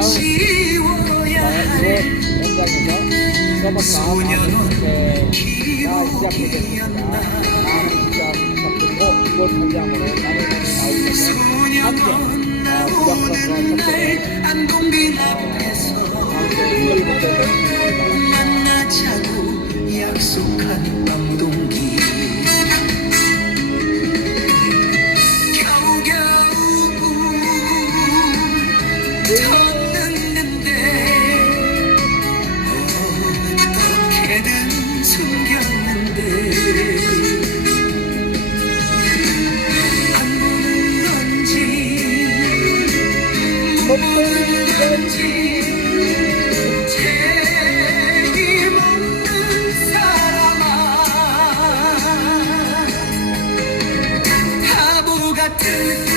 현장에서 시작되겠습니다. 시작 부탁드리고 이곳 현장으로 많은 분이 나오셔서 함께 만나자고 약속한 밤동기 겨우겨우 덧는데 어떻게든 숨겼는데 안 보는 건지 못 보는 건지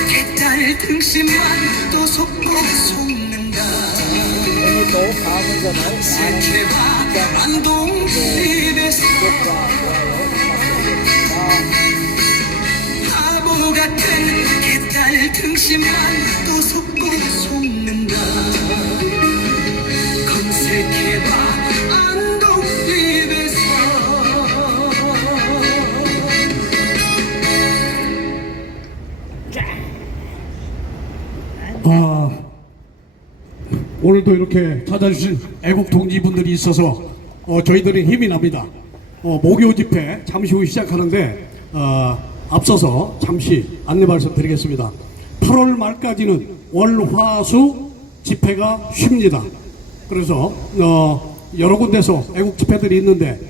개딸 등심만 또 속고 속는다 오늘도 가문전을 색해와 안동집에서 바보 같은 개딸 등심만 또 속고 속는다 검색해봐 안동집에서 오늘도 이렇게 찾아주신 애국 동지분들이 있어서 저희들은 힘이 납니다. 목요 집회 잠시 후 시작하는데 앞서서 잠시 안내 말씀드리겠습니다. 8월 말까지는 월화수 집회가 쉽니다. 그래서 여러 군데서 애국 집회들이 있는데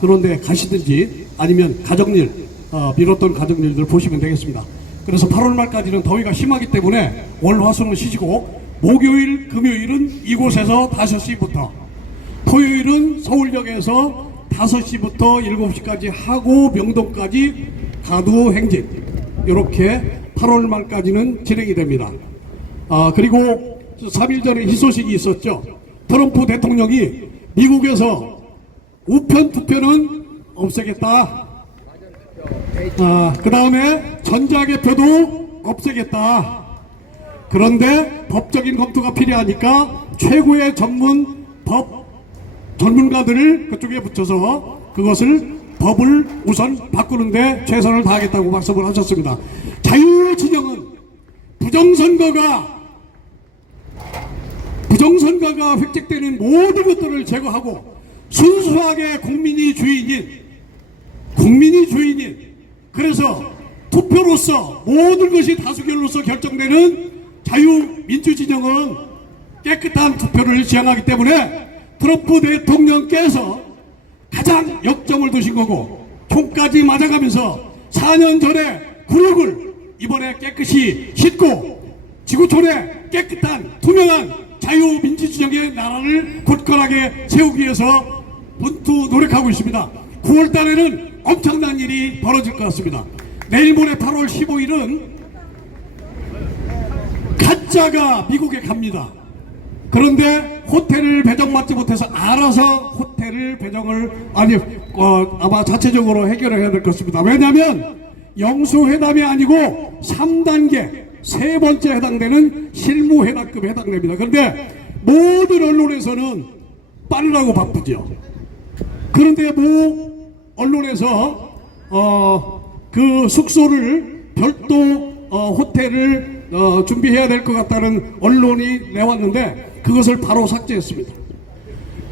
그런데 가시든지 아니면 가정일 미뤘던 가정일들 보시면 되겠습니다. 그래서 8월 말까지는 더위가 심하기 때문에 월화수는 쉬시고 목요일, 금요일은 이곳에서 5시부터 토요일은 서울역에서 5시부터 7시까지 하고 명동까지 가두 행진 이렇게 8월 말까지는 진행이 됩니다. 그리고 3일 전에 희소식이 있었죠. 트럼프 대통령이 미국에서 우편 투표는 없애겠다. 그 다음에 전자개표도 없애겠다. 그런데 법적인 검토가 필요하니까 최고의 법 전문가들을 그쪽에 붙여서 그것을 법을 우선 바꾸는데 최선을 다하겠다고 말씀을 하셨습니다. 자유진영은 부정선거가 획득되는 모든 것들을 제거하고 순수하게 국민이 주인인 그래서 투표로서 모든 것이 다수결로서 결정되는 자유민주진영은 깨끗한 투표를 지향하기 때문에 트럼프 대통령께서 가장 역점을 두신 거고 총까지 맞아가면서 4년 전에 굴욕을 이번에 깨끗이 씻고 지구촌에 깨끗한 투명한 자유민주진영의 나라를 굳건하게 세우기 위해서 분투 노력하고 있습니다. 9월 달에는 엄청난 일이 벌어질 것 같습니다. 내일 모레 8월 15일은 가짜가 미국에 갑니다. 그런데 호텔을 배정받지 못해서 알아서 호텔을 배정을 아마 자체적으로 해결을 해야 될 것 같습니다. 왜냐하면 영수회담이 아니고 3단계 세 번째 해당되는 실무회담급 해당됩니다. 그런데 모든 언론에서는 빠르라고 바쁘죠. 그런데 언론에서 그 숙소를 별도 호텔을 준비해야 될 것 같다는 언론이 내왔는데 그것을 바로 삭제했습니다.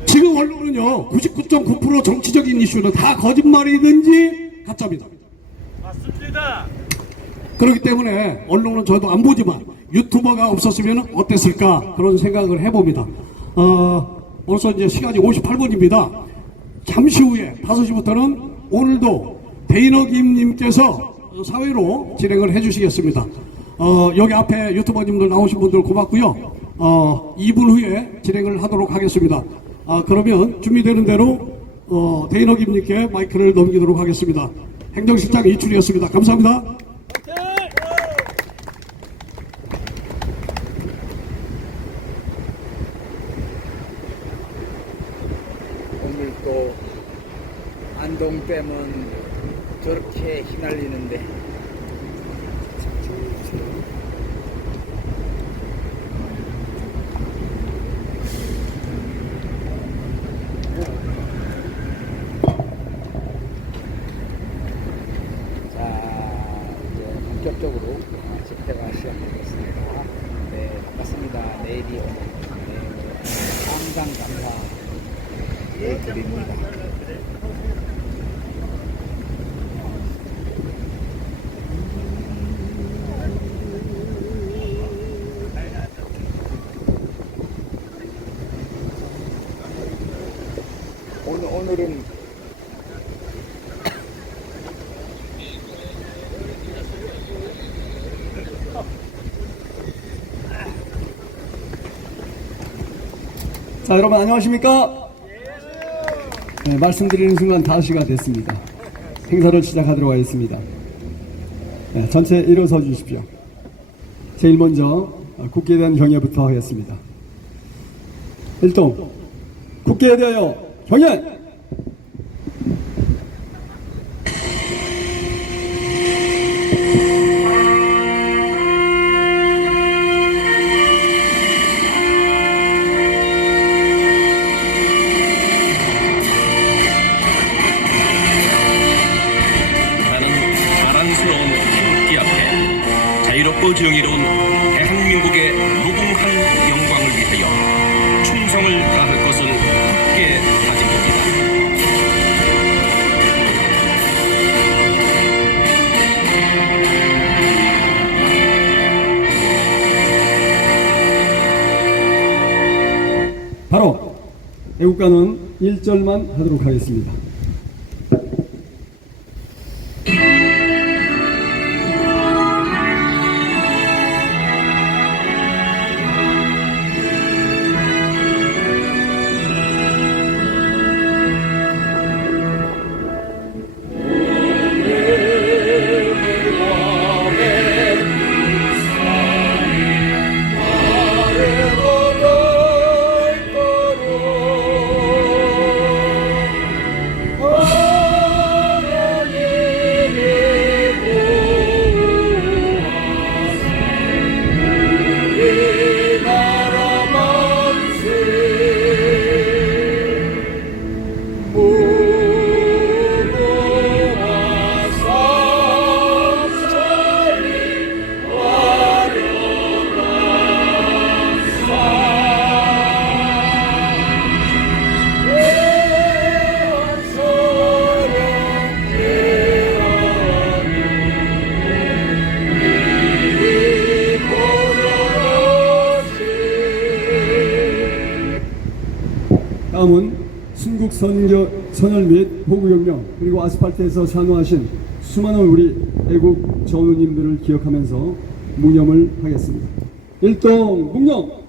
지금 언론은요 99.9% 정치적인 이슈는 다 거짓말이든지 가짜입니다. 맞습니다. 그렇기 때문에 언론은 저도 안 보지만 유튜버가 없었으면 어땠을까 그런 생각을 해봅니다. 벌써 이제 시간이 58분입니다. 잠시 후에 5시부터는 오늘도 데이너김님께서 사회로 진행을 해주시겠습니다. 여기 앞에 유튜버님들 나오신 분들 고맙고요. 2분 후에 진행을 하도록 하겠습니다. 그러면 준비되는 대로 데이너김님께 마이크를 넘기도록 하겠습니다. 행정실장 이출이었습니다. 감사합니다. 오늘 또 안동댐은 저렇게 휘날리는데 레디오 항상 감사드립니다. 오늘은 자, 여러분 안녕하십니까? 네, 말씀드리는 순간 5시가 됐습니다. 행사를 시작하도록 하겠습니다. 네, 전체 일어서 주십시오. 제일 먼저 국기에 대한 경례부터 하겠습니다. 1동 국기에 대하여 경례! 자랑스러운 국기 앞에 자유롭고 정의로운 대한민국의 무궁한 영광을 위하여 충성을 다할 것은 굳게 다짐합니다. 바로 애국가는 1절만 하도록 하겠습니다. 다음은 순국 선열 및 호국혁명 그리고 아스팔트에서 산후하신 수많은 우리 애국 전우님들을 기억하면서 묵념을 하겠습니다. 1동 묵념!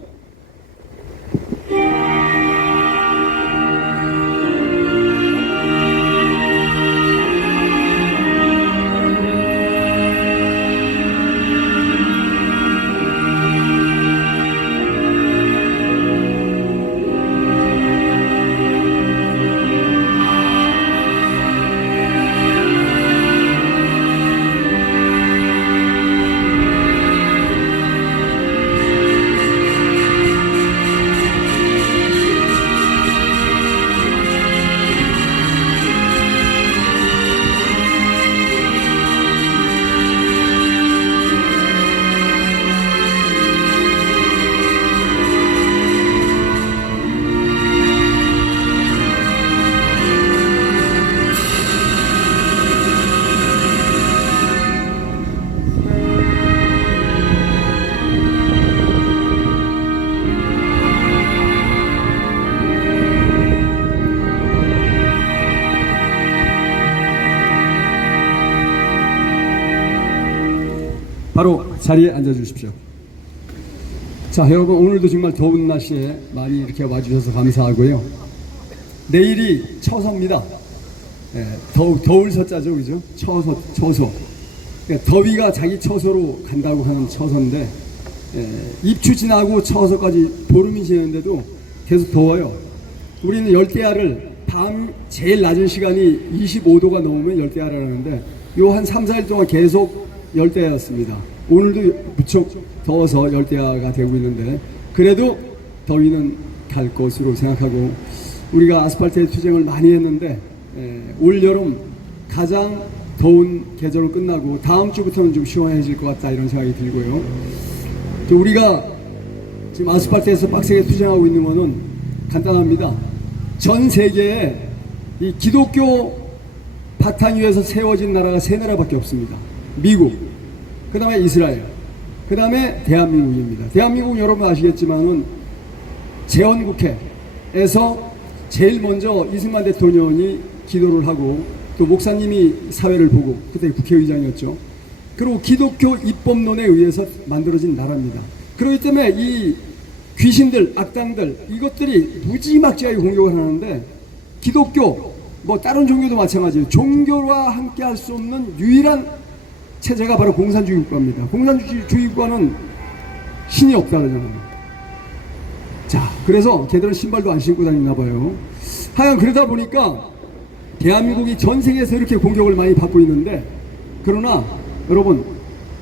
바로 자리에 앉아 주십시오. 자, 여러분 오늘도 정말 더운 날씨에 많이 이렇게 와주셔서 감사하고요. 내일이 처서입니다. 예, 더울 서자죠, 그죠? 처서. 그러니까 더위가 자기 처서로 간다고 하는 처서인데 입추 지나고 처서까지 보름이 지났는데도 계속 더워요. 우리는 열대야를 밤 제일 낮은 시간이 25도가 넘으면 열대야를 하는데 요 한 3, 4일 동안 계속 열대야였습니다. 오늘도 무척 더워서 열대야가 되고 있는데 그래도 더위는 갈 것으로 생각하고 우리가 아스팔트에 투쟁을 많이 했는데 올 여름 가장 더운 계절은 끝나고 다음 주부터는 좀 시원해질 것 같다 이런 생각이 들고요. 또 우리가 지금 아스팔트에서 빡세게 투쟁하고 있는 것은 간단합니다. 전 세계에 이 기독교 바탕 위에서 세워진 나라가 세 나라밖에 없습니다. 미국, 그 다음에 이스라엘, 그 다음에 대한민국입니다. 대한민국 여러분 아시겠지만은 재헌국회에서 제일 먼저 이승만 대통령이 기도를 하고 또 목사님이 사회를 보고 그때 국회의장이었죠. 그리고 기독교 입법론에 의해서 만들어진 나라입니다. 그렇기 때문에 이 귀신들, 악당들 이것들이 무지막지하게 공격을 하는데 기독교, 뭐 다른 종교도 마찬가지예요. 종교와 함께 할 수 없는 유일한 체제가 바로 공산주의 국가입니다. 공산주의 국가는 신이 없다 그러잖아요. 자, 그래서 걔들은 신발도 안 신고 다니나 봐요. 하여간 그러다 보니까 대한민국이 전 세계에서 이렇게 공격을 많이 받고 있는데, 그러나 여러분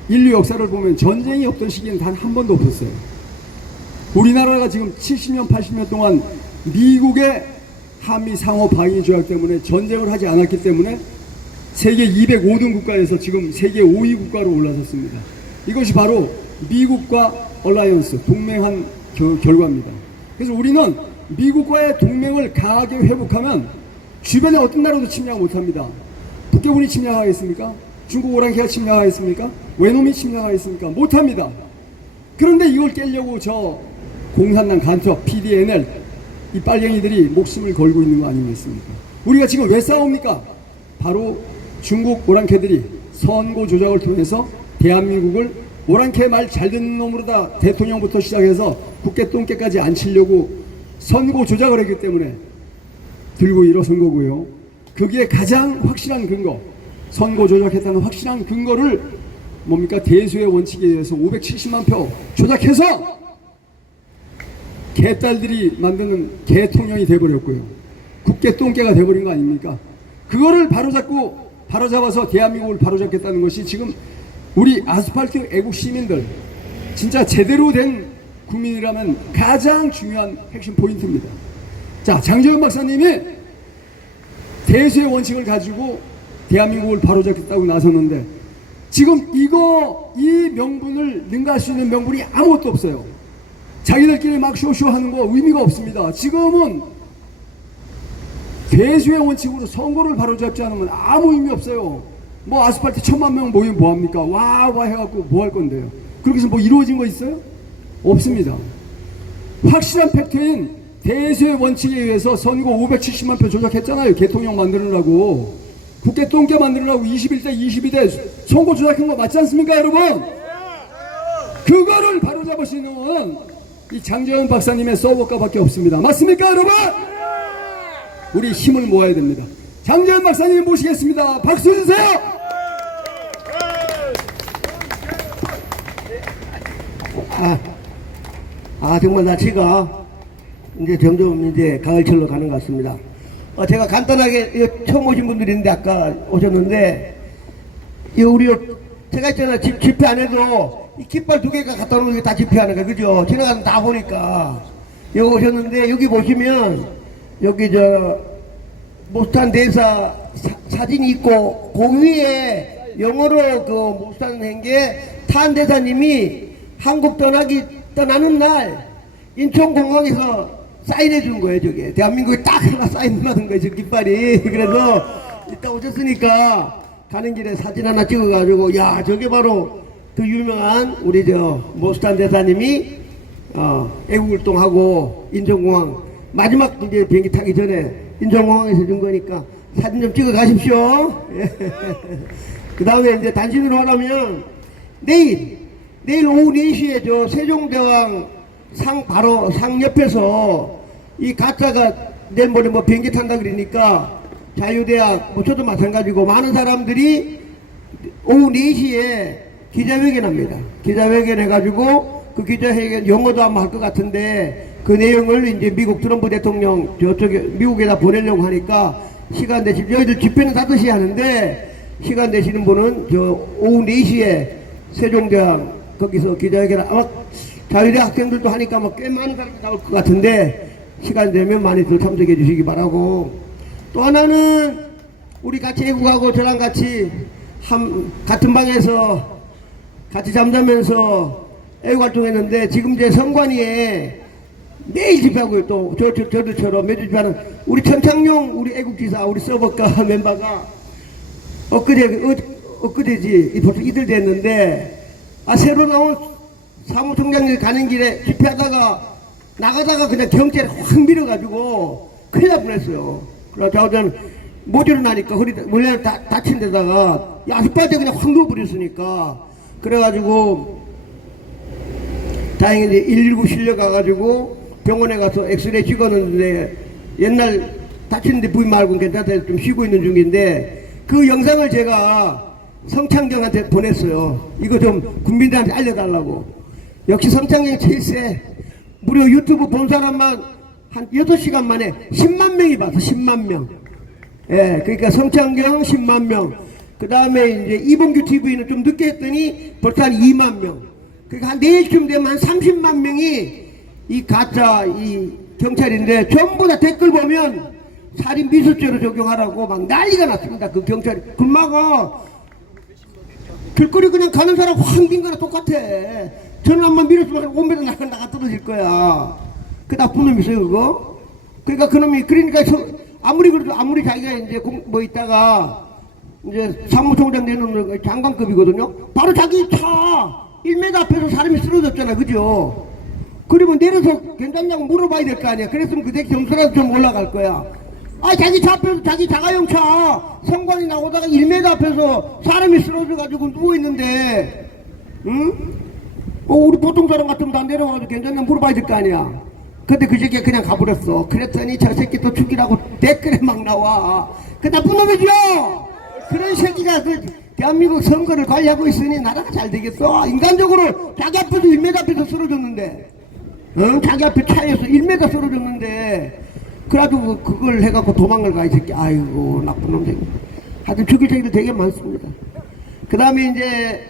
인류 역사를 보면 전쟁이 없던 시기는 단 한 번도 없었어요. 우리나라가 지금 70년 80년 동안 미국의 한미 상호 방위 조약 때문에 전쟁을 하지 않았기 때문에 세계 205등 국가에서 지금 세계 5위 국가로 올라섰습니다. 이것이 바로 미국과 얼라이언스, 동맹한 결과입니다. 그래서 우리는 미국과의 동맹을 강하게 회복하면 주변에 어떤 나라도 침략 못합니다. 북괴군이 침략하겠습니까? 중국 오랑캐가 침략하겠습니까? 외놈이 침략하겠습니까? 못합니다. 그런데 이걸 깨려고 저 공산당 간첩, PDNL 이 빨갱이들이 목숨을 걸고 있는 거 아니겠습니까? 우리가 지금 왜 싸웁니까? 바로 중국 오랑캐들이 선거 조작을 통해서 대한민국을 오랑캐 말 잘 듣는 놈으로다 대통령부터 시작해서 국회 똥개까지 앉히려고 선거 조작을 했기 때문에 들고 일어선 거고요. 거기에 가장 확실한 근거, 선거 조작했다는 확실한 근거를 뭡니까? 대수의 원칙에 의해서 570만 표 조작해서 개딸들이 만드는 개통령이 돼버렸고요. 국회 똥개가 돼버린 거 아닙니까? 그거를 바로잡아서 대한민국을 바로잡겠다는 것이 지금 우리 아스팔트 애국 시민들, 진짜 제대로 된 국민이라면 가장 중요한 핵심 포인트입니다. 자, 장재현 박사님이 대수의 원칙을 가지고 대한민국을 바로잡겠다고 나섰는데 지금 이 명분을 능가할 수 있는 명분이 아무것도 없어요. 자기들끼리 막 쇼쇼하는 거 의미가 없습니다. 지금은 대수의 원칙으로 선거를 바로잡지 않으면 아무 의미 없어요. 뭐 아스팔트 1000만 명 모이면 뭐합니까? 와 해갖고 뭐 할 건데요? 그렇게 해서 뭐 이루어진 거 있어요? 없습니다. 확실한 팩트인 대수의 원칙에 의해서 선거 570만 표 조작했잖아요. 대통령 만들으라고, 국회 똥개 만들으라고 21대 22대 선거 조작한 거 맞지 않습니까 여러분? 그거를 바로잡을 수 있는 건 이 장재현 박사님의 서버가밖에 없습니다. 맞습니까 여러분? 우리 힘을 모아야 됩니다. 장재현 박사님 모시겠습니다. 박수 주세요. 정말 날씨가 이제 점점 이제 가을철로 가는 것 같습니다. 제가 간단하게 처음 오신 분들이 있는데 아까 오셨는데 우리 제가 있잖아요. 집회 안 해도 이 깃발 2개가 갖다 놓은 게 다 집회하는 거예요. 그죠? 지나가는 다 보니까 여기 오셨는데 여기 보시면 여기 모스탄 대사 사진이 있고 그 위에 영어로 그 모스탄 게 탄 대사님이 한국 떠나는 날 인천공항에서 사인해 준 거예요. 저게 대한민국에 딱 하나 사인 받은 거예요. 저 깃발이. 그래서 이따 오셨으니까 가는 길에 사진 하나 찍어가지고 야 저게 바로 그 유명한 우리 모스탄 대사님이 애국활동하고 인천공항 마지막 이제 비행기 타기 전에 인천공항에서 준 거니까 사진 좀 찍어 가십시오. 그 다음에 이제 단신으로 하려면 내일 오후 4시에 저 세종대왕 바로 상 옆에서 이 가짜가 내일 모레 뭐 비행기 탄다 그러니까 자유대학 저도 마찬가지고 많은 사람들이 오후 4시에 기자회견 합니다. 기자회견 해가지고 그 기자회견 영어도 아마 할 것 같은데 그 내용을 이제 미국 트럼프 대통령 저쪽에 미국에다 보내려고 하니까 시간 되시면 여기도 집회는 5시에 하는데 시간 되시는 분은 오후 4시에 세종대왕 거기서 기자회견 아마 자유대 학생들도 하니까 뭐 꽤 많은 사람이 나올 것 같은데 시간 되면 많이 더 참석해 주시기 바라고 또 하나는 우리 같이 애국하고 저랑 같이 같은 방에서 같이 잠자면서 애국 활동했는데 지금 이제 선관위에 매일 집회하고요. 또 저들처럼 매일 집회하는 우리 천창용 우리 애국지사 우리 서버가 멤버가 엊그제지 벌써 이틀 됐는데 새로 나온 사무총장님 가는 길에 집회하다가 나가다가 그냥 경찰에 확 밀어가지고 큰일 날 뻔했어요. 그래서 저는 못 일어나니까 허리 원래 다친 데다가 아스팔트에 그냥 확 누워버렸으니까 그래가지고 다행히 이제 119 실려가가지고 병원에 가서 엑스레이 찍었는데 옛날 다치는데 부위 말고는 괜찮다 좀 쉬고 있는 중인데 그 영상을 제가 성창경한테 보냈어요. 이거 좀 국민들한테 알려달라고. 역시 성창경 제일세. 무려 유튜브 본 사람만 한 6시간 만에 10만 명이 봤어. 10만 명. 예, 그러니까 성창경 10만 명. 그 다음에 이제 이봉규 TV는 좀 늦게 했더니 벌써 한 2만 명. 그러니까 한 4시쯤 되면 한 30만 명이 이 가짜 이 경찰인데 전부 다 댓글 보면 살인 미수죄로 적용하라고 막 난리가 났습니다. 그 경찰이. 금마가 길거리 그냥 가는 사람 확 민 거랑 똑같아. 저는 한번 밀었으면 5m 나가 떨어질 거야. 그 나쁜 놈 있어요, 그거? 그러니까 그놈이, 그러니까 아무리 그래도 아무리 자기가 이제 뭐 있다가 이제 사무총장 내놓는 장관급이거든요. 바로 자기 차 1m 앞에서 사람이 쓰러졌잖아, 그죠? 그러면 내려서 괜찮냐고 물어봐야 될 거 아니야. 그랬으면 그때 점수라도 좀 올라갈 거야. 자기 차 앞에서 자기 자가용 차 성관이 나오다가 1m 앞에서 사람이 쓰러져가지고 누워있는데, 응? 우리 보통 사람 같으면 다 내려와가지고 괜찮냐 물어봐야 될 거 아니야. 근데 그 새끼가 그냥 가버렸어. 그랬더니 저 새끼 또 죽이라고 댓글에 막 나와. 그 나쁜 놈이죠? 그런 새끼가 그 대한민국 선거를 관리하고 있으니 나라가 잘 되겠어. 인간적으로 자기 앞에서 1m 앞에서 쓰러졌는데, 응? 자기 앞에 차에서 1m 쓰러졌는데, 그래가지고 그걸 해갖고 도망을 가, 이 새끼. 아이고, 나쁜 놈 새끼. 하여튼 죽일 새끼들 되게 많습니다. 그 다음에 이제,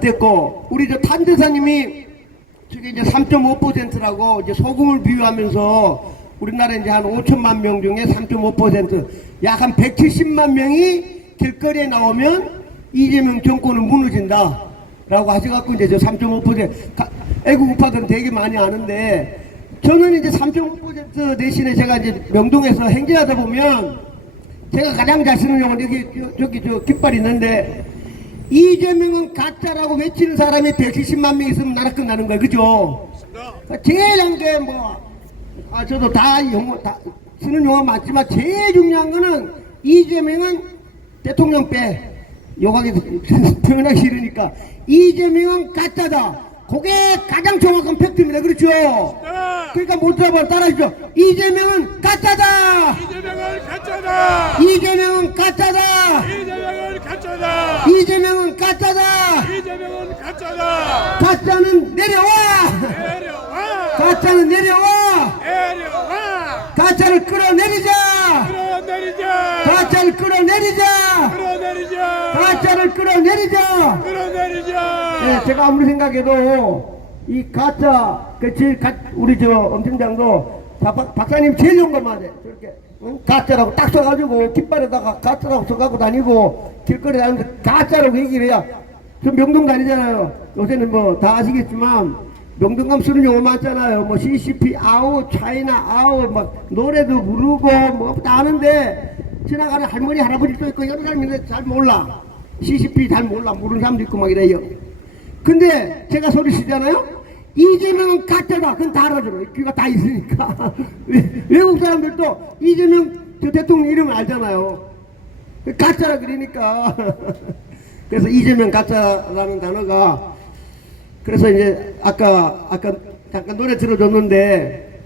됐고, 우리 저 탄대사님이 저게 이제 3.5%라고 이제 소금을 비유하면서 우리나라 이제 한 5천만 명 중에 3.5%, 약 한 170만 명이 길거리에 나오면 이재명 정권은 무너진다. 라고 하셔갖고 이제 저 3.5% 애국 우파들은 되게 많이 아는데 저는 이제 3.5% 대신에 제가 이제 명동에서 행진하다 보면 제가 가장 잘 쓰는 용어는 저기 저 깃발이 있는데 이재명은 가짜라고 외치는 사람이 170만 명 있으면 나라 끝나는 거야. 그죠? 제일 한 게 저도 다 용어, 다 쓰는 용어 많지만 제일 중요한 거는 이재명은 대통령 빼. 욕하기 표현하기 싫으니까. 이재명은 가짜다. 그게 가장 정확한 팩트입니다. 그렇죠? 그러니까 못 잡아 따라하시죠. 이재명은 가짜다. 이재명은 가짜다. 이재명은 가짜다. 이재명은 가짜다. 이재명은 가짜다. 이재명은 가짜다. 가짜는 내려와. 내려와. 가짜는 내려와. 내려와. 가짜를 끌어내리자. 끌어내리자. 가짜를 끌어내리자. 끌어내리자. 가짜를 끌어내리자. 끌어내리자. 네, 제가 아무리 생각해도 이 가짜 우리 저 엄팀장도 박사님 제일 좋은 걸 말해. 저렇게 가짜라고 딱 써가지고 깃발에다가 가짜라고 써가고 다니고 길거리에 다니는데 가짜라고 얘기를 해야. 저 명동 다니잖아요. 요새는 뭐 다 아시겠지만 명동 가면 쓰는 용어 많잖아요. 뭐 CCP 아웃, 차이나 아웃, 막 노래도 부르고 뭐 다 아는데 지나가는 할머니 할아버지도 있고 여러 사람인데 잘 몰라. CCP 잘 몰라. 모르는 사람도 있고 막 이래요. 근데 제가 소리 치잖아요. 이재명은 가짜다. 그건 다 알아들어요. 귀가 다 있으니까. 외국 사람들도 이재명 저 대통령 이름을 알잖아요. 가짜라 그러니까. 그래서 이재명 가짜라는 단어가 그래서 이제 아까 잠깐 노래 들어줬는데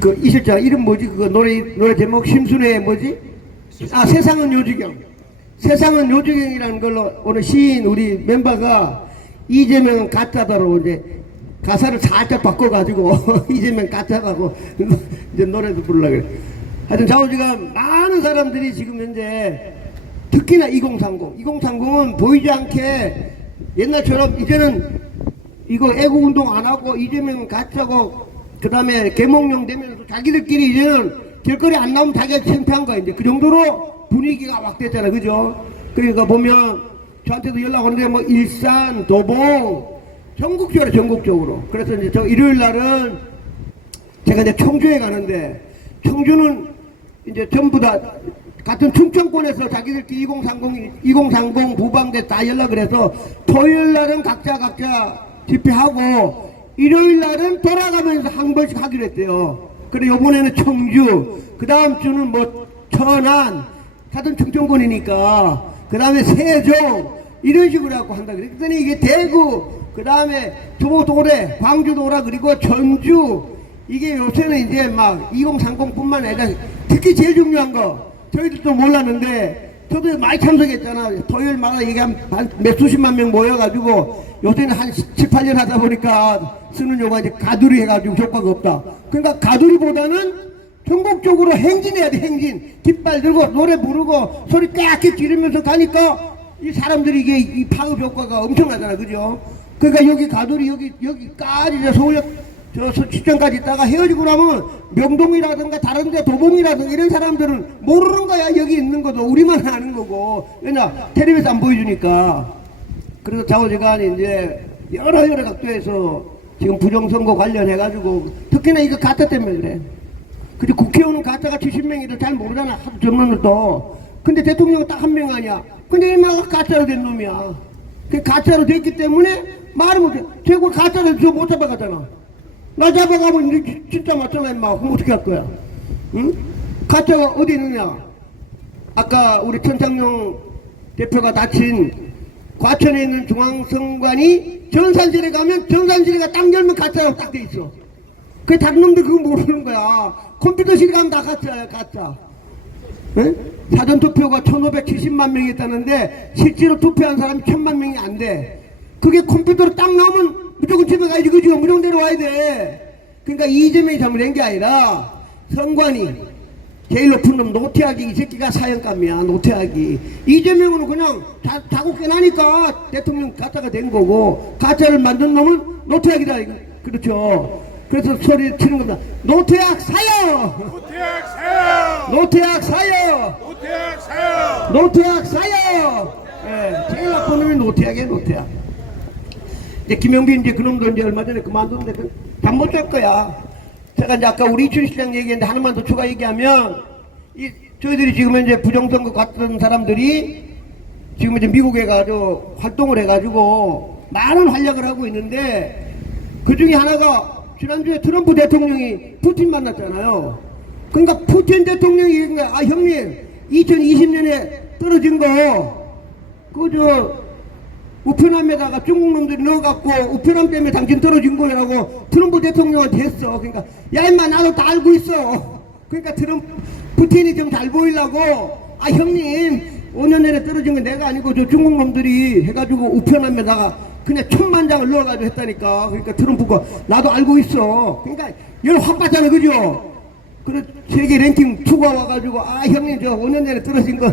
그 이 실자 이름 뭐지? 그거 노래 제목 심순의 뭐지? 세상은 요지경. 세상은 요지경이라는 걸로 오늘 시인 우리 멤버가 이재명은 가짜다로 이제 가사를 살짝 바꿔가지고 이재명 가짜라고 이제 노래도 부르려고 그래. 하여튼 좌우지간 많은 사람들이 지금 현재 특히나 2030은 보이지 않게 옛날처럼 이제는 이거 애국운동 안 하고 이재명 가짜고 그 다음에 개몽령 되면서 자기들끼리 이제는 길거리 안 나오면 자기가 창피한 거야. 이제 그 정도로 분위기가 확 됐잖아. 그죠? 그러니까 보면 저한테도 연락 오는데 뭐 일산, 도봉, 전국적으로. 그래서 이제 저 일요일 날은 제가 이제 청주에 가는데, 청주는 이제 전부 다 같은 충청권에서 자기들끼리 2030 부방대 다 연락을 해서 토요일 날은 각자 집회하고 일요일 날은 돌아가면서 한 번씩 하기로 했대요. 그래 요번에는 청주, 그 다음 주는 뭐 천안, 같은 충청권이니까, 그 다음에 세종, 이런 식으로 하고 한다. 그랬더니 이게 대구, 그 다음에 도보도 오래, 광주도 오라, 그리고 전주, 이게 요새는 이제 막 2030뿐만 아니라 특히 제일 중요한 거, 저희들도 몰랐는데, 저도 많이 참석했잖아. 토요일마다 이게 한 몇 수십만 명 모여가지고, 요새는 한 7, 8년 하다 보니까 쓰는 용어가 이제 가두리 해가지고 효과가 없다. 그러니까 가두리보다는 전국적으로 행진해야 돼, 행진. 깃발 들고 노래 부르고 소리 깍깍 지르면서 가니까 이 사람들이 이게 이 파급 효과가 엄청나잖아, 그죠? 그러니까 여기 가두리 여기까지 이제 서울역 저 시청까지 있다가 헤어지고 나면 명동이라든가 다른 데 도봉이라든가 이런 사람들은 모르는 거야. 여기 있는 것도 우리만 아는 거고. 왜냐 텔레비에서 안 보여주니까. 그래서 자우지간이 이제 여러 각도에서 지금 부정선거 관련해가지고 특히나 이거 가짜 때문에 그래. 근데 국회의원은 가짜가 70명이도 잘 모르잖아. 하도 전문들도. 근데 대통령은 딱 한 명 아니야. 근데 이마가 가짜로 된 놈이야. 그 가짜로 됐기 때문에 말을 못해. 최고 가짜로 저 못 잡아가잖아. 나 잡아가면 이제 진짜 맞잖아, 임마. 그럼 어떻게 할 거야? 응? 가짜가 어디 있느냐? 아까 우리 천창용 대표가 다친 과천에 있는 중앙선관위 정산실에 가면 정산실에가 딱 열면 가짜라고 딱 돼 있어. 그 다른 놈들 그거 모르는 거야. 컴퓨터실에 가면 다 가짜야, 가짜. 응? 사전투표가 1570만 명이 있다는데 실제로 투표한 사람이 1000만 명이 안 돼. 그게 컴퓨터로 딱 나오면 무조건 집에 가야지, 그죠? 무조건 내려와야 돼. 그러니까 이재명이 잘못한 게 아니라 선관위 제일 높은 놈 노태악이 이 새끼가 사형감이야. 노태악이. 이재명은 그냥 자고 깨나니까 대통령 가짜가 된 거고, 가짜를 만든 놈은 노태악이다. 그렇죠. 그래서 소리 치는 겁니다. 노태악 사형! 노태악 사형! 노태악 사형! 노태악 사형! 노태악 사형! 예, 제일 나쁜 놈이 노태악이야, 노태악. 이제 김영빈 이제 그놈도 이제 얼마 전에 그만뒀는데 잠 못 잘 거야. 제가 이제 아까 우리 이춘희 시장 얘기했는데 하나만 더 추가 얘기하면, 저희들이 지금 이제 부정선거 갔던 사람들이 지금 이제 미국에 가서 활동을 해가지고 많은 활약을 하고 있는데, 그 중에 하나가 지난주에 트럼프 대통령이 푸틴 만났잖아요. 그러니까 푸틴 대통령이 얘기한 거야. 아, 형님, 2020년에 떨어진 거, 우편함에다가 중국 놈들이 넣어갖고 우편함 때문에 당신 떨어진 거라고 트럼프 대통령한테 했어. 그러니까 야 임마 나도 다 알고 있어. 그러니까 푸틴이 좀 잘 보이려고, 아 형님 5년 전에 떨어진 건 내가 아니고 저 중국 놈들이 해가지고 우편함에다가 그냥 1000만 장을 넣어가지고 했다니까. 그러니까 트럼프가 나도 알고 있어. 그러니까 열 확 받잖아, 그죠? 그래 세계 랭킹 2가 와가지고 아 형님 저 5년 전에 떨어진 거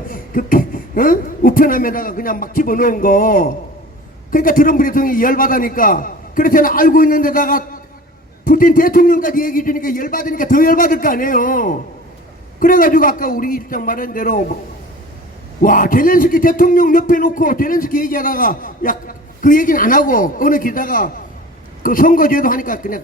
우편함에다가 그냥 막 집어넣은 거. 그러니까 트럼프 대통령이 열받으니까, 그래서 알고 있는 데다가 푸틴 대통령까지 얘기해 주니까 열받으니까 더 열받을 거 아니에요. 그래가지고 아까 우리 입장 말한 대로 와 젤렌스키 대통령 옆에 놓고 젤렌스키 얘기하다가 야 그 얘기는 안 하고 어느 기자가 그 선거제도 하니까 그냥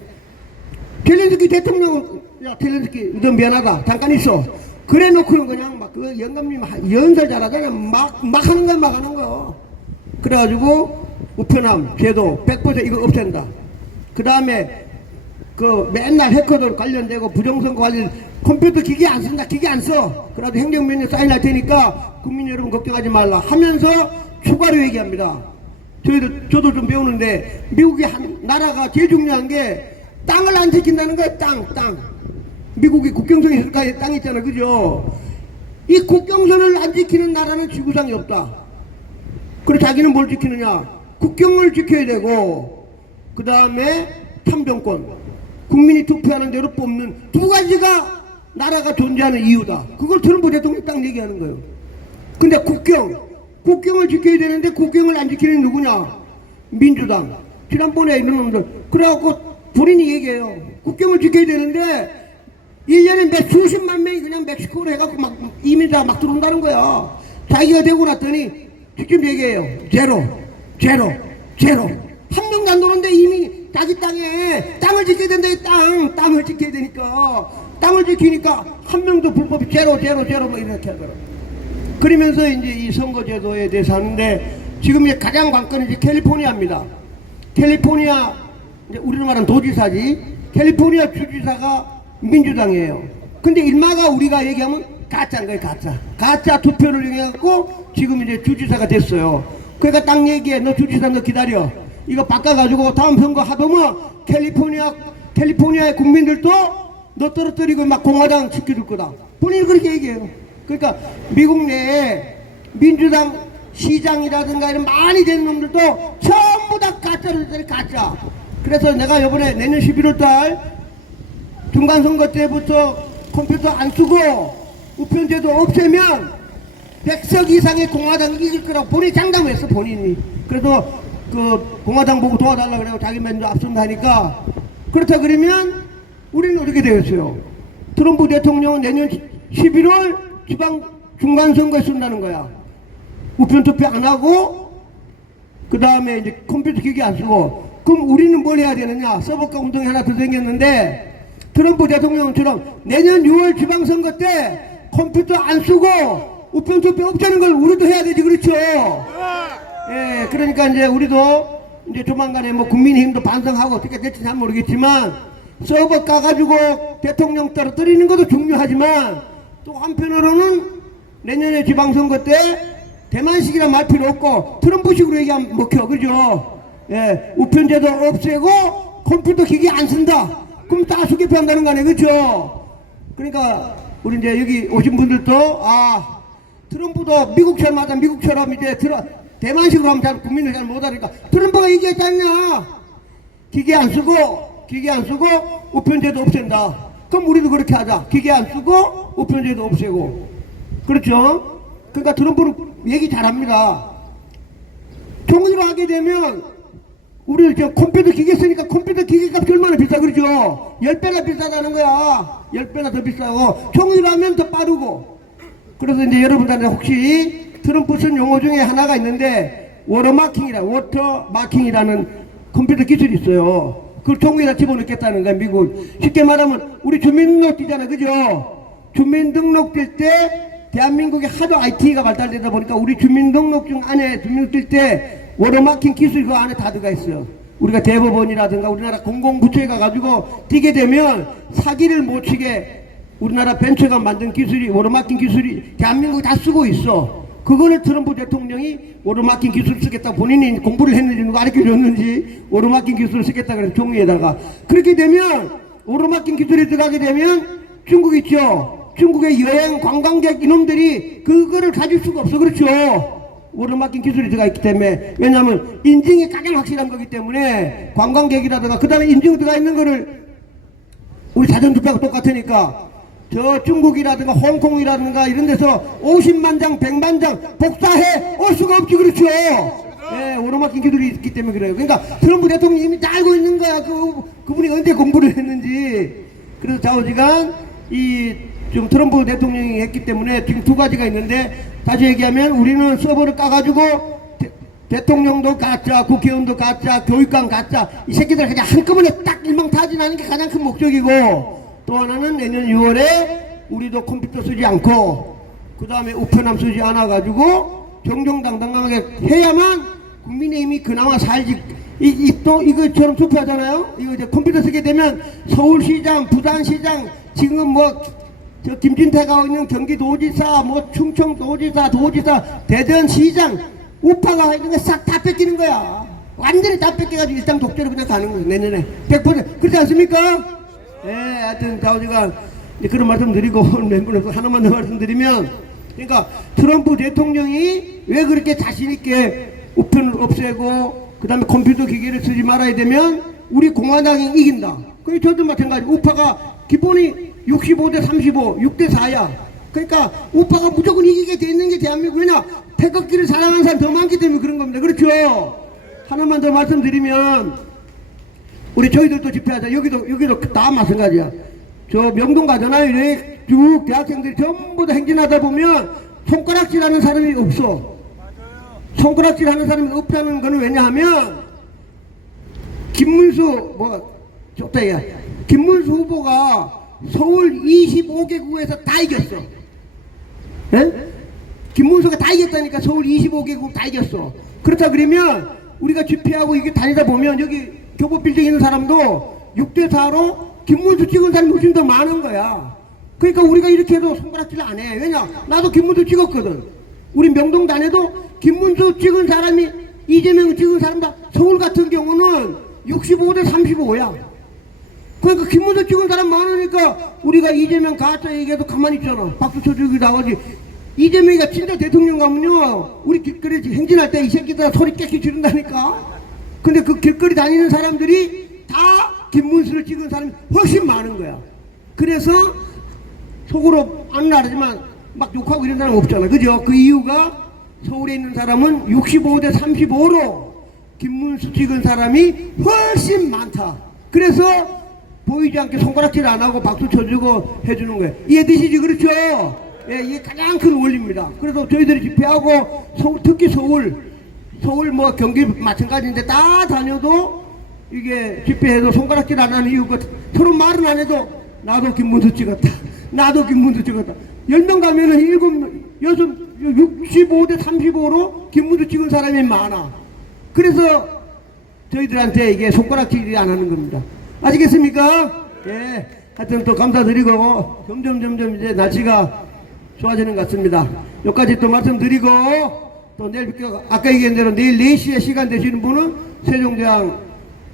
젤렌스키 대통령은 야 젤렌스키 너 미안하다 잠깐 있어 그래 놓고는 그냥 막 그 영감님 연설 잘하잖아. 막 하는 거 막 하는 거. 그래가지고 우편함 제도 100% 이거 없앤다. 그 다음에 그 맨날 해커들 관련되고 부정선거 관련 컴퓨터 기계 안 쓴다. 기계 안 써. 그래도 행정명령 사인할 테니까 국민 여러분 걱정하지 말라 하면서 추가로 얘기합니다. 저도 좀 배우는데 미국이 한 나라가 제일 중요한 게 땅을 안 지킨다는 거예요. 땅. 미국이 국경선에 있을까 땅 있잖아, 그죠? 이 국경선을 안 지키는 나라는 지구상에 없다. 그래 자기는 뭘 지키느냐? 국경을 지켜야 되고, 그 다음에 참정권, 국민이 투표하는 대로 뽑는 두 가지가 나라가 존재하는 이유다. 그걸 트럼프 대통령이 딱 얘기하는 거예요. 근데 국경을 지켜야 되는데 국경을 안 지키는 누구냐? 민주당. 지난번에 이런 놈들. 그래갖고 본인이 얘기해요. 국경을 지켜야 되는데 1년에 몇 수십만 명이 그냥 멕시코로 해갖고 막 이민자가 막 들어온다는 거야. 자기가 되고 났더니 직접 얘기해요. 제로. 한 명도 명도 안 노는데 이미 자기 땅을 지켜야 된다. 땅을 지켜야 되니까 땅을 지키니까 한 명도 불법이 제로 뭐 이렇게 하더라고. 그러면서 이제 이 선거제도에 대해서 하는데 지금 이제 가장 관건은 이제 캘리포니아입니다. 캘리포니아 이제 우리로 말하는 도지사지. 캘리포니아 주지사가 민주당이에요. 근데 일마가 우리가 얘기하면 가짜인 거예요. 가짜 투표를 이용해갖고 지금 이제 주지사가 됐어요. 그러니까 딱 얘기해. 너 주지사 너 기다려. 이거 바꿔가지고 다음 선거 하더면 캘리포니아의 국민들도 너 떨어뜨리고 막 공화당 지켜줄 거다. 본인이 그렇게 얘기해요. 그러니까 미국 내에 민주당 시장이라든가 이런 많이 된 놈들도 전부 다 가짜. 그래서 내가 이번에 내년 11월 달 중간선거 때부터 컴퓨터 안 쓰고 우편제도 없애면 100석 이상의 공화당이 이길 거라고 본인이 장담을 했어. 본인이. 그래도 그 공화당 보고 도와달라고 그래고 자기 먼저 앞선다 하니까 그렇다 그러면 우리는 어떻게 되겠어요? 트럼프 대통령은 내년 11월 지방 중간선거에 쓴다는 거야. 우편투표 안 하고 그 다음에 이제 컴퓨터 기기 안 쓰고. 그럼 우리는 뭘 해야 되느냐? 서버가 운동이 하나 더 생겼는데 트럼프 대통령처럼 내년 6월 지방선거 때 컴퓨터 안 쓰고 우편투표 없애는 걸 우리도 해야 되지. 그렇죠? 예, 그러니까 이제 우리도 이제 조만간에 뭐 국민의힘도 반성하고 어떻게 될지 잘 모르겠지만 서버 까가지고 대통령 떨어뜨리는 것도 중요하지만 또 한편으로는 내년에 지방선거 때 대만식이라 말 필요 없고 트럼프식으로 얘기하면 먹혀. 그죠? 예, 우편제도 없애고 컴퓨터 기기 안 쓴다. 그럼 다 수개표한다는 거 아니에요. 그죠? 그러니까 우리 이제 여기 오신 분들도 트럼프도 미국처럼 하자. 미국처럼 이제 대만식으로 하면 잘 국민을 잘 못하니까 트럼프가 얘기했지 않냐. 기계 안 쓰고 우편제도 없앤다. 그럼 우리도 그렇게 하자. 기계 안 쓰고 우편제도 없애고. 그렇죠? 그러니까 트럼프는 얘기 잘합니다. 총리로 하게 되면 우리 저 컴퓨터 기계 쓰니까 컴퓨터 기계 값이 얼마나 비싸. 그렇죠? 10배나 비싸다는 거야. 10배나 더 비싸고 총리로 하면 더 빠르고. 그래서 이제 여러분들한테 혹시 트럼프 쓴 용어 중에 하나가 있는데 워터마킹이라는 컴퓨터 기술이 있어요. 그걸 총리에다 집어넣겠다는 거야. 미국 쉽게 말하면 우리 주민등록 뛰잖아. 그죠? 주민등록 뛸 때 대한민국에 하도 IT가 발달되다 보니까 우리 주민등록증 안에 주민등록 뛸 때 워터마킹 기술이 그 안에 다 들어가 있어요. 우리가 대법원이라든가 우리나라 공공부처에 가가지고 뛰게 되면 사기를 못 치게 우리나라 벤처가 만든 기술이 워터마킹 기술이 대한민국이 다 쓰고 있어. 그거를 트럼프 대통령이 워터마킹 기술을 쓰겠다. 본인이 공부를 했는지 누가 가르쳐줬는지 워터마킹 기술을 쓰겠다 그래서 종이에다가. 그렇게 되면 워터마킹 기술이 들어가게 되면 중국 있죠. 중국의 여행 관광객 이놈들이 그거를 가질 수가 없어. 그렇죠? 워터마킹 기술이 들어가 있기 때문에. 왜냐하면 인증이 가장 확실한 거기 때문에 관광객이라든가 그 다음에 인증 들어가 있는 거를 우리 사전투표하고 똑같으니까 저 중국이라든가 홍콩이라든가 이런 데서 50만 장 100만 장 복사해 올 수가 없지. 그렇죠? 예, 워터마킹 기술이 있기 때문에 그래요. 그러니까 트럼프 대통령이 이미 다 알고 있는 거야. 그분이 언제 공부를 했는지. 그래서 좌우지간 지금 트럼프 대통령이 했기 때문에 지금 두 가지가 있는데 다시 얘기하면 우리는 서버를 까가지고 대통령도 가짜, 국회의원도 가짜, 교육감 가짜 이 새끼들 그냥 한꺼번에 딱 일망타진하는 게 가장 큰 목적이고 또 하나는 내년 6월에 우리도 컴퓨터 쓰지 않고 그 다음에 우편함 쓰지 않아가지고 정정당당하게 해야만 국민의힘이 그나마 살지. 또 이거처럼 투표하잖아요. 이거 이제 컴퓨터 쓰게 되면 서울시장, 부산시장, 지금 저 김진태가 있는 경기도지사, 충청도지사, 대전시장, 우파가 있는 게 싹 다 뺏기는 거야. 완전히 다 뺏겨가지고 일당 독재로 그냥 가는 거예요. 내년에 100%. 그렇지 않습니까? 예, 하여튼 좌우지간 그런 말씀 드리고 멤버로서 하나만 더 말씀드리면 그러니까 트럼프 대통령이 왜 그렇게 자신있게 우편을 없애고 그 다음에 컴퓨터 기계를 쓰지 말아야 되면 우리 공화당이 이긴다. 그게 저도 마찬가지. 우파가 기본이 65대 35, 6대 4야. 그러니까 우파가 무조건 이기게 돼 있는 게 대한민국. 왜냐? 태극기를 사랑하는 사람 더 많기 때문에 그런 겁니다. 그렇죠? 하나만 더 말씀드리면 우리 저희들도 집회하자. 여기도 다 마찬가지야. 저 명동 가잖아요. 이렇게 쭉 대학생들이 전부 다 행진하다 보면 손가락질 하는 사람이 없어. 손가락질 하는 사람이 없다는 거는 왜냐하면 김문수 뭐 좋다 야. 김문수 후보가 서울 25개구에서 다 이겼어. 예? 김문수가 다 이겼다니까. 서울 25개국 다 이겼어. 그렇다 그러면 우리가 집회하고 이게 다니다 보면 여기 교보 빌딩 있는 사람도 6대4로 김문수 찍은 사람이 훨씬 더 많은 거야. 그러니까 우리가 이렇게 해도 손가락질 안 해. 왜냐? 나도 김문수 찍었거든. 우리 명동단에도 김문수 찍은 사람이 이재명 찍은 사람 다 서울 같은 경우는 65대 35야. 그러니까 김문수 찍은 사람 많으니까 우리가 이재명 가짜 얘기해도 가만히 있잖아. 박수 쳐주기 나오지. 이재명이가 진짜 대통령 가면요 우리 길거리 행진할 때 이 새끼들 소리 깨끗이 지른다니까. 근데 그 길거리 다니는 사람들이 다 김문수를 찍은 사람이 훨씬 많은 거야. 그래서 속으로 안 나르지만 막 욕하고 이런 사람 없잖아. 그죠? 그 이유가 서울에 있는 사람은 65대 35로 김문수 찍은 사람이 훨씬 많다. 그래서 보이지 않게 손가락질 안 하고 박수 쳐주고 해주는 거예요. 이해되시지? 그렇죠? 예, 이게 가장 큰 원리입니다. 그래서 저희들이 집회하고 서울, 특히 서울 뭐 경기 마찬가지인데 다 다녀도 이게 집회해도 손가락질 안 하는 이유가 서로 말은 안 해도 나도 김문수 찍었다. 나도 김문수 찍었다. 10명 가면은 65대 35로 김문수 찍은 사람이 많아. 그래서 저희들한테 이게 손가락질이 안 하는 겁니다. 아시겠습니까? 예. 하여튼 또 감사드리고 점점 이제 날씨가 좋아지는 것 같습니다. 여기까지 또 말씀드리고 또 내일 아까 얘기한 대로 내일 4시에 시간 되시는 분은 세종대왕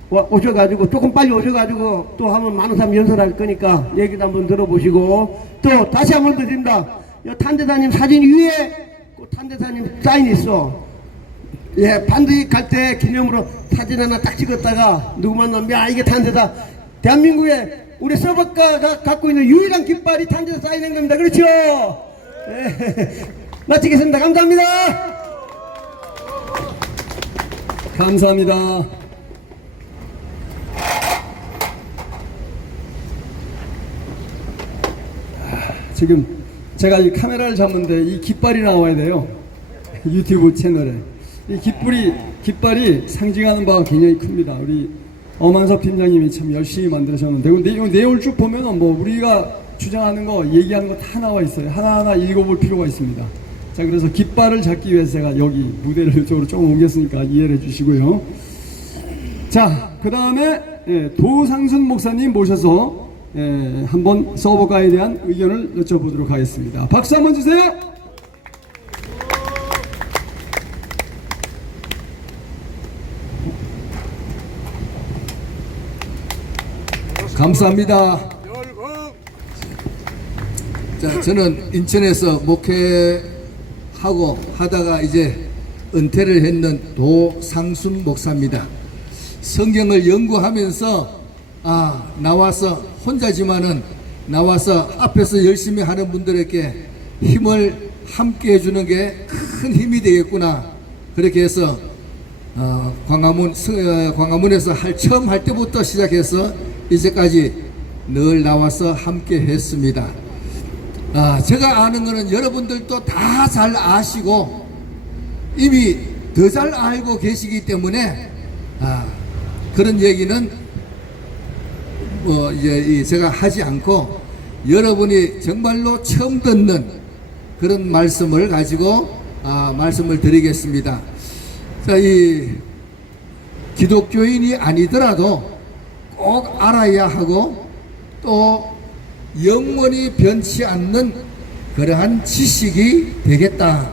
오셔가지고 조금 빨리 오셔가지고 또 한번 많은 사람 연설할 거니까 얘기도 한번 들어보시고 또 다시 한번 드립니다. 탄대사님 사진 위에 그 탄대사님 사인 있어. 예, 반드시 갈 때 기념으로 사진 하나 딱 찍었다가 누구 만나면 야 이게 탄대사. 대한민국에 우리 서버가가 갖고 있는 유일한 깃발이 탄대사 사인한 겁니다. 그렇죠? 예. 마치겠습니다. 감사합니다. 감사합니다. 지금 제가 이 카메라를 잡는데 이 깃발이 나와야 돼요. 유튜브 채널에. 이 깃발이 상징하는 바가 굉장히 큽니다. 우리 엄한섭 팀장님이 참 열심히 만드셨는데 이 내용을 쭉 보면은 뭐 우리가 주장하는 거 얘기하는 거 다 나와 있어요. 하나하나 읽어볼 필요가 있습니다. 자, 그래서 깃발을 잡기 위해서 제가 여기 무대를 이쪽으로 조금 옮겼으니까 이해를 해주시고요. 자, 그 다음에 도상순 목사님 모셔서 한번 서버가에 대한 의견을 여쭤보도록 하겠습니다. 박수 한번 주세요. 감사합니다. 자, 저는 인천에서 목회하고 하다가 이제 은퇴를 했는 도상순 목사입니다. 성경을 연구하면서 나와서 혼자지만은 나와서 앞에서 열심히 하는 분들에게 힘을 함께 해주는 게 큰 힘이 되겠구나. 그렇게 해서 광화문에서 처음 할 때부터 시작해서 이제까지 늘 나와서 함께 했습니다. 제가 아는 거는 여러분들도 다 잘 아시고 이미 더 잘 알고 계시기 때문에 그런 얘기는 이제 제가 하지 않고 여러분이 정말로 처음 듣는 그런 말씀을 가지고 말씀을 드리겠습니다. 자, 이 기독교인이 아니더라도 꼭 알아야 하고 또 영원히 변치 않는 그러한 지식이 되겠다.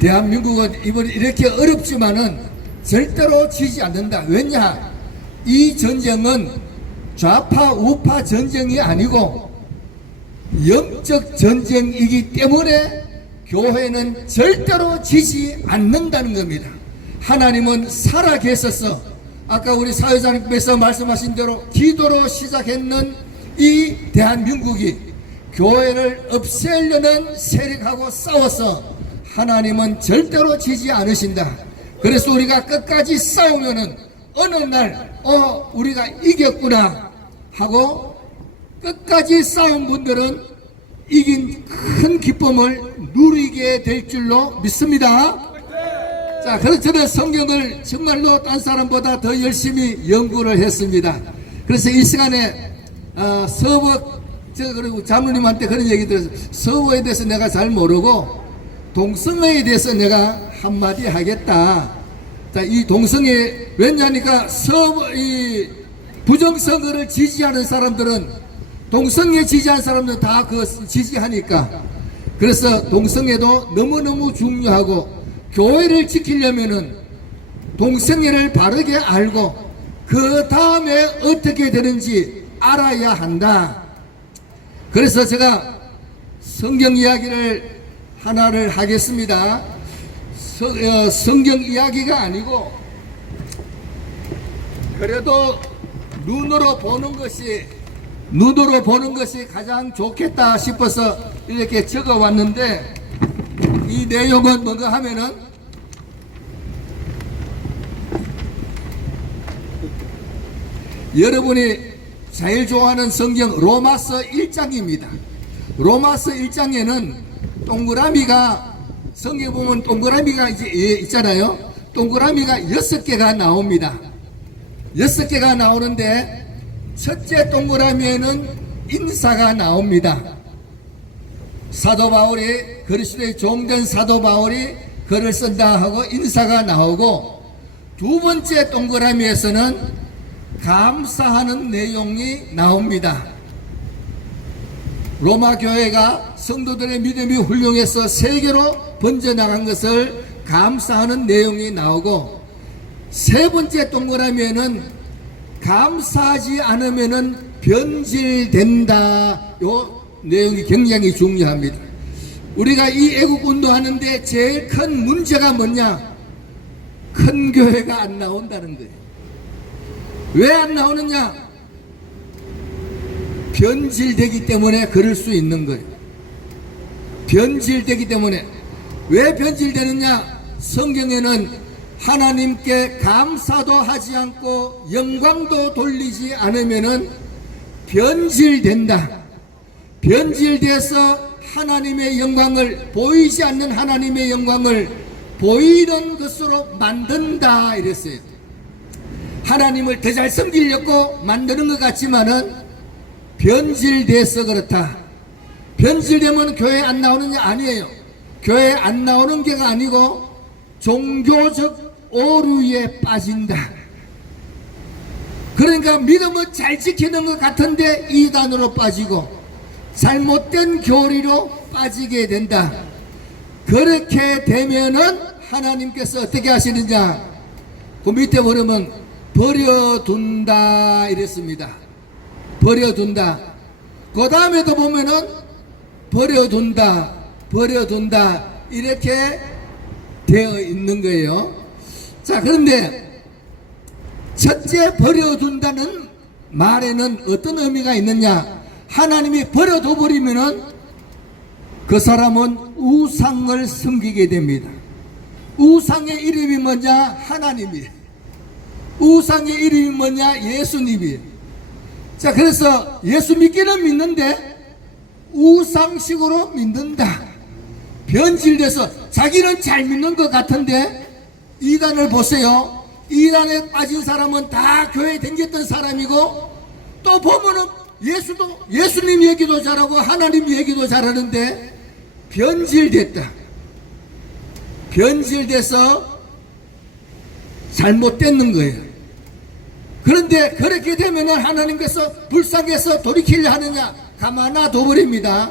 대한민국은 이번에 이렇게 어렵지만은 절대로 지지 않는다. 왜냐? 이 전쟁은 좌파 우파 전쟁이 아니고 영적 전쟁이기 때문에 교회는 절대로 지지 않는다는 겁니다. 하나님은 살아 계셔서 아까 우리 사회자님께서 말씀하신 대로 기도로 시작했는 이 대한민국이 교회를 없애려는 세력하고 싸워서 하나님은 절대로 지지 않으신다. 그래서 우리가 끝까지 싸우면은 어느 날 우리가 이겼구나 하고 끝까지 싸운 분들은 이긴 큰 기쁨을 누리게 될 줄로 믿습니다. 자, 그래서 저는 성경을 정말로 딴 사람보다 더 열심히 연구를 했습니다. 그래서 이 시간에 서버, 그리고 장로님한테 그런 얘기 들었어요. 서버에 대해서 내가 잘 모르고 동성애에 대해서 내가 한마디 하겠다. 자, 이 동성애, 왜냐니까 이 부정선거를 지지하는 사람들은 동성애 지지하는 사람들은 다 그 지지하니까. 그래서 동성애도 너무너무 중요하고 교회를 지키려면은 동성애를 바르게 알고 그 다음에 어떻게 되는지 알아야 한다. 그래서 제가 성경 이야기를 하나를 하겠습니다. 성경 이야기가 아니고 그래도 눈으로 보는 것이 가장 좋겠다 싶어서 이렇게 적어 왔는데, 이 내용은 뭔가 하면은 여러분이 제일 좋아하는 성경 로마서 1장입니다. 로마서 1장에는 동그라미가, 성경 보면 동그라미가 이제 있잖아요. 동그라미가 6개가 나옵니다. 6개가 나오는데 첫째 동그라미에는 인사가 나옵니다. 사도 바울이, 그리스도의 종된 사도 바울이 글을 쓴다 하고 인사가 나오고, 두 번째 동그라미에서는 감사하는 내용이 나옵니다. 로마 교회가 성도들의 믿음이 훌륭해서 세계로 번져나간 것을 감사하는 내용이 나오고, 세 번째 동그라미에는 감사하지 않으면은 변질된다. 요 내용이 굉장히 중요합니다. 우리가 이 애국 운동하는데 제일 큰 문제가 뭐냐? 큰 교회가 안 나온다는 거예요. 왜 안 나오느냐? 변질되기 때문에 그럴 수 있는 거예요. 변질되기 때문에. 왜 변질되느냐? 성경에는 하나님께 감사도 하지 않고 영광도 돌리지 않으면은 변질된다. 변질돼서 하나님의 영광을, 보이지 않는 하나님의 영광을 보이는 것으로 만든다 이랬어요. 하나님을 더 잘 섬기려고 만드는 것 같지만은 변질돼서 그렇다. 변질되면 교회 안 나오느냐? 아니에요. 교회 안 나오는 게가 아니고 종교적 오류에 빠진다. 그러니까 믿음을 잘 지키는 것 같은데 이단으로 빠지고 잘못된 교리로 빠지게 된다. 그렇게 되면은 하나님께서 어떻게 하시느냐? 그 밑에 보면 버려둔다 이랬습니다. 버려둔다. 그 다음에도 보면은 버려둔다 이렇게 되어 있는 거예요. 자, 그런데 첫째 버려둔다는 말에는 어떤 의미가 있느냐? 하나님이 버려둬 버리면은 그 사람은 우상을 섬기게 됩니다. 우상의 이름이 뭐냐? 하나님이에요. 우상의 이름이 뭐냐? 예수님이에요. 자, 그래서 예수 믿기는 믿는데 우상식으로 믿는다. 변질돼서 자기는 잘 믿는 것 같은데, 이단을 보세요. 이단에 빠진 사람은 다 교회에 댕겼던 사람이고, 또 보면은 예수님 얘기도 잘하고 하나님 얘기도 잘하는데 변질됐다. 변질돼서 잘못됐는 거예요. 그런데 그렇게 되면은 하나님께서 불쌍해서 돌이키려 하느냐? 가만히 둬버립니다.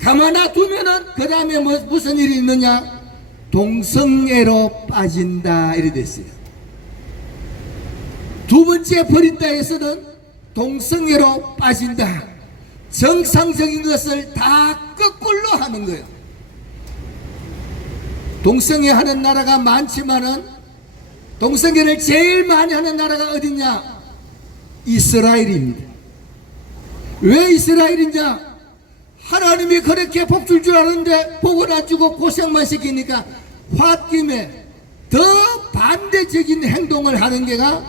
가만히 두면은 그 다음에 무슨 일이 있느냐? 동성애로 빠진다 이래 됐어요. 두 번째 버린다 해서는 동성애로 빠진다. 정상적인 것을 다 거꾸로 하는 거예요. 동성애 하는 나라가 많지만은 동성애를 제일 많이 하는 나라가 어디냐? 이스라엘입니다. 왜 이스라엘이냐? 하나님이 그렇게 복 줄 줄 아는데 복을 안 주고 고생만 시키니까 홧김에 더 반대적인 행동을 하는 게가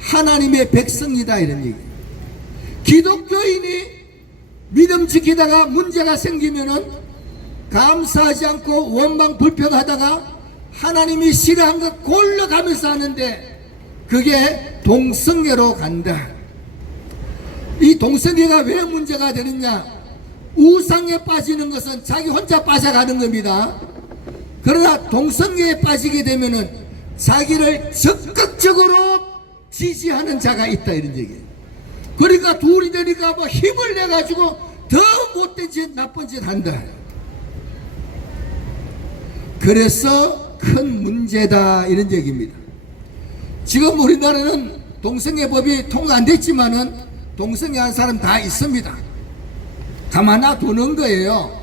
하나님의 백성이다 이런 얘기. 기독교인이 믿음 지키다가 문제가 생기면은 감사하지 않고 원망 불평하다가 하나님이 싫어한 거 골라가면서 하는데 그게 동성애로 간다. 이 동성애가 왜 문제가 되느냐? 우상에 빠지는 것은 자기 혼자 빠져가는 겁니다. 그러나 동성애에 빠지게 되면은 자기를 적극적으로 지지하는 자가 있다 이런 얘기예요. 그러니까 둘이 되니까 뭐 힘을 내가지고 더 못된 짓 나쁜 짓 한다. 그래서 큰 문제다 이런 얘기입니다. 지금 우리나라는 동성애법이 통과 안 됐지만은 동성애한 사람 다 있습니다. 가만 놔두는 거예요.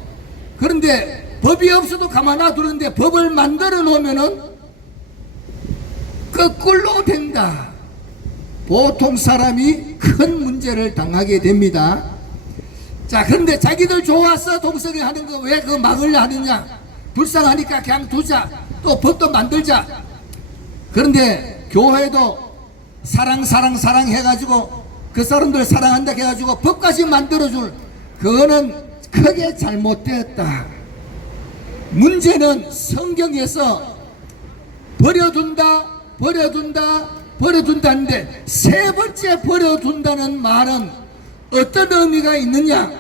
그런데 법이 없어도 가만 놔두는데 법을 만들어 놓으면은 거꾸로 된다. 보통 사람이 큰 문제를 당하게 됩니다. 자, 그런데 자기들 좋아서 동성애 하는 거 왜 그거 막으려 하느냐? 불쌍하니까 그냥 두자. 또 법도 만들자. 그런데 교회도 사랑 해가지고 그 사람들 사랑한다 해가지고 법까지 만들어줄 그거는 크게 잘못되었다. 문제는 성경에서 버려둔다는데 세 번째 버려둔다는 말은 어떤 의미가 있느냐?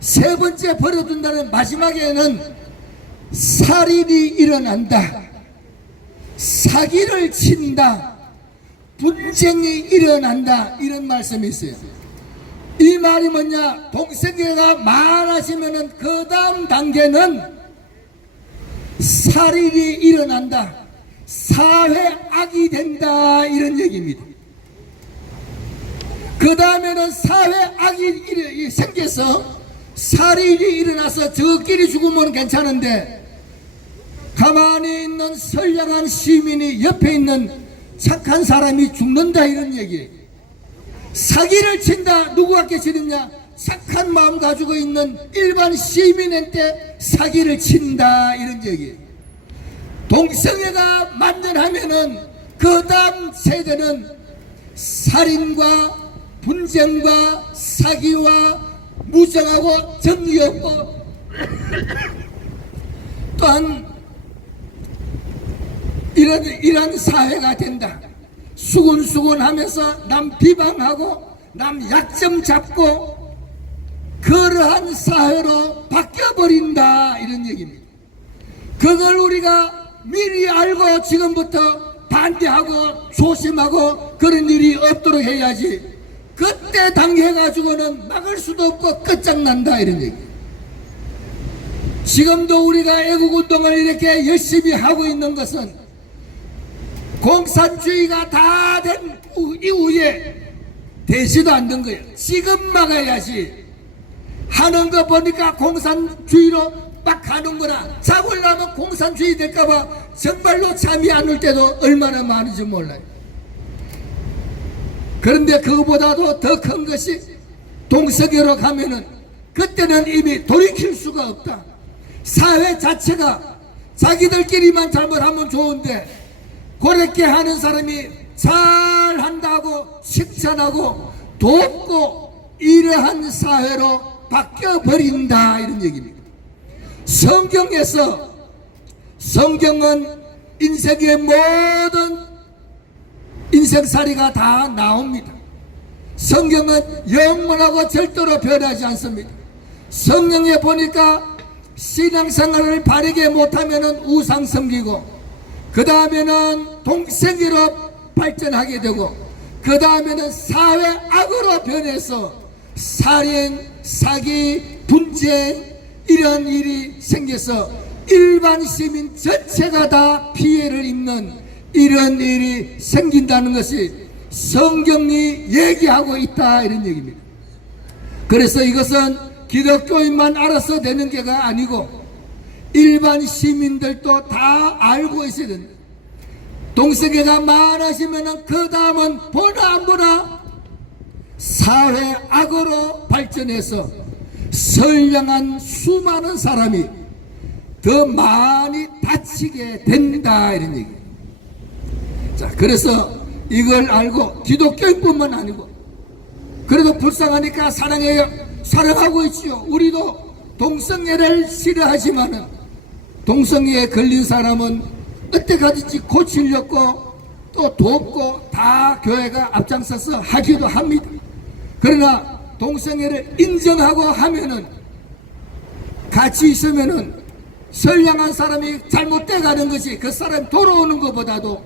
세 번째 버려둔다는 마지막에는 살인이 일어난다, 사기를 친다, 분쟁이 일어난다 이런 말씀이 있어요. 이 말이 뭐냐? 동성애가 많아지면은 그 다음 단계는 살인이 일어난다, 사회악이 된다 이런 얘기입니다. 그 다음에는 사회악이 생겨서 살인이 일어나서 저끼리 죽으면 괜찮은데 가만히 있는 선량한 시민이 옆에 있는 착한 사람이 죽는다 이런 얘기예요. 사기를 친다. 누구한테 치느냐? 착한 마음 가지고 있는 일반 시민한테 사기를 친다 이런 얘기예요. 동성애가 만연하면은 그 다음 세대는 살인과 분쟁과 사기와 무정하고 정의 없고 또한 이런 사회가 된다. 수군수군하면서 남 비방하고 남 약점 잡고 그러한 사회로 바뀌어버린다 이런 얘기입니다. 그걸 우리가 미리 알고 지금부터 반대하고 조심하고 그런 일이 없도록 해야지. 그때 당해가지고는 막을 수도 없고 끝장난다 이런 얘기. 지금도 우리가 애국운동을 이렇게 열심히 하고 있는 것은 공산주의가 다 된 이후에 되지도 않는 거예요. 지금 막아야지. 하는 거 보니까 공산주의로 막 가는 거나 잡으려면 공산주의 될까봐 정말로 잠이 안 올 때도 얼마나 많은지 몰라요. 그런데 그거보다도 더 큰 것이 동성애로 가면은 그때는 이미 돌이킬 수가 없다. 사회 자체가 자기들끼리만 잘못하면 좋은데 그렇게 하는 사람이 잘한다고 칭찬하고 돕고 이러한 사회로 바뀌어버린다 이런 얘기입니다. 성경은 인생의 모든 인생살이가 다 나옵니다. 성경은 영원하고 절대로 변하지 않습니다. 성경에 보니까 신앙생활을 바르게 못하면 우상 섬기고 그 다음에는 동성애로 발전하게 되고 그 다음에는 사회악으로 변해서 살인, 사기, 분쟁 이런 일이 생겨서 일반 시민 전체가 다 피해를 입는 이런 일이 생긴다는 것이 성경이 얘기하고 있다 이런 얘기입니다. 그래서 이것은 기독교인만 알아서 되는 게가 아니고 일반 시민들도 다 알고 있어야 된다. 동성애가 많아지면 그 다음은 보나 안 보나 사회악으로 발전해서 선량한 수많은 사람이 더 많이 다치게 된다 이런 얘기. 자, 그래서 이걸 알고 기독교인뿐만 아니고 그래도 불쌍하니까 사랑하고 있지요. 우리도 동성애를 싫어하지만은 동성애에 걸린 사람은 어때까지 고치려고 또 돕고 다 교회가 앞장서서 하기도 합니다. 그러나 동성애를 인정하고 하면은 같이 있으면은 선량한 사람이 잘못돼 가는 것이 그 사람이 돌아오는 것보다도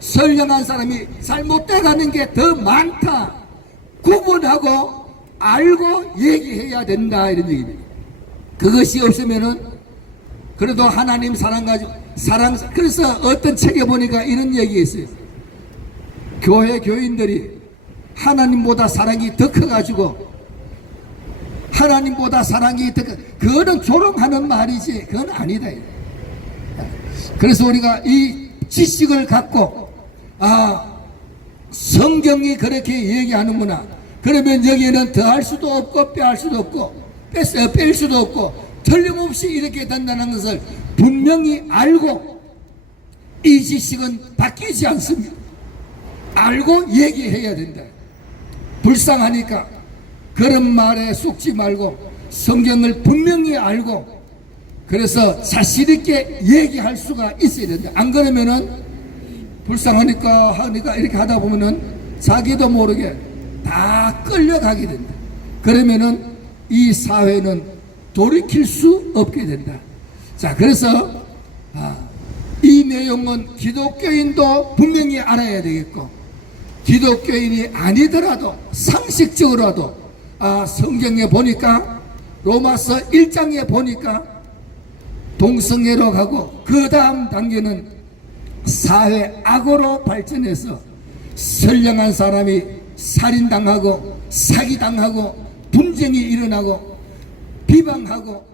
선량한 사람이 잘못돼 가는 게 더 많다. 구분하고 알고 얘기해야 된다 이런 얘기입니다. 그것이 없으면은 그래도 하나님 사랑가지고 그래서 어떤 책에 보니까 이런 얘기 있어요. 교회 교인들이 하나님보다 사랑이 더 커가지고 하나님보다 사랑이 더 그거는 조롱하는 말이지 그건 아니다. 그래서 우리가 이 지식을 갖고 성경이 그렇게 얘기하는구나. 그러면 여기에는 더할 수도 없고 빼할 수도 없고 뺄 수도 없고 틀림없이 이렇게 된다는 것을 분명히 알고 이 지식은 바뀌지 않습니다. 알고 얘기해야 된다. 불쌍하니까 그런 말에 속지 말고 성경을 분명히 알고 그래서 자신 있게 얘기할 수가 있어야 된다. 안 그러면은 불쌍하니까 이렇게 하다 보면은 자기도 모르게 다 끌려가게 된다. 그러면은 이 사회는 돌이킬 수 없게 된다. 자, 그래서 이 내용은 기독교인도 분명히 알아야 되겠고 기독교인이 아니더라도 상식적으로라도 성경에 보니까 로마서 1장에 보니까 동성애로 가고 그 다음 단계는 사회 악으로 발전해서 선량한 사람이 살인당하고 사기당하고 분쟁이 일어나고 비방하고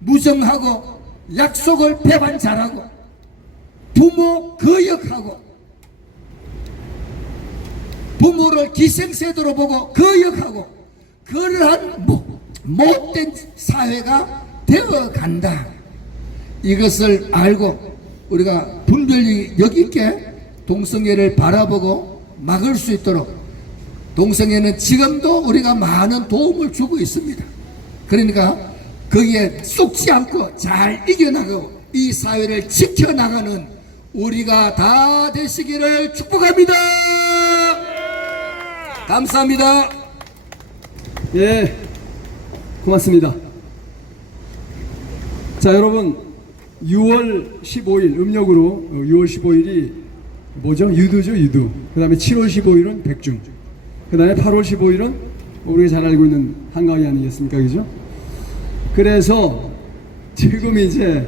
무정하고 약속을 배반잘하고 부모 거역하고 부모를 기생세도로 보고 거역하고 그러한 못된 사회가 되어간다. 이것을 알고 우리가 분별력 있게 동성애를 바라보고 막을 수 있도록 동성애는 지금도 우리가 많은 도움을 주고 있습니다. 그러니까 거기에 쏙지 않고 잘 이겨나가고 이 사회를 지켜나가는 우리가 다 되시기를 축복합니다. 감사합니다. 예, 고맙습니다. 자, 여러분 6월 15일 음력으로 6월 15일이 뭐죠? 유두죠, 유두. 그 다음에 7월 15일은 백중. 그 다음에 8월 15일은 우리가 잘 알고 있는 한가위 아니겠습니까? 그죠? 그래서 지금 이제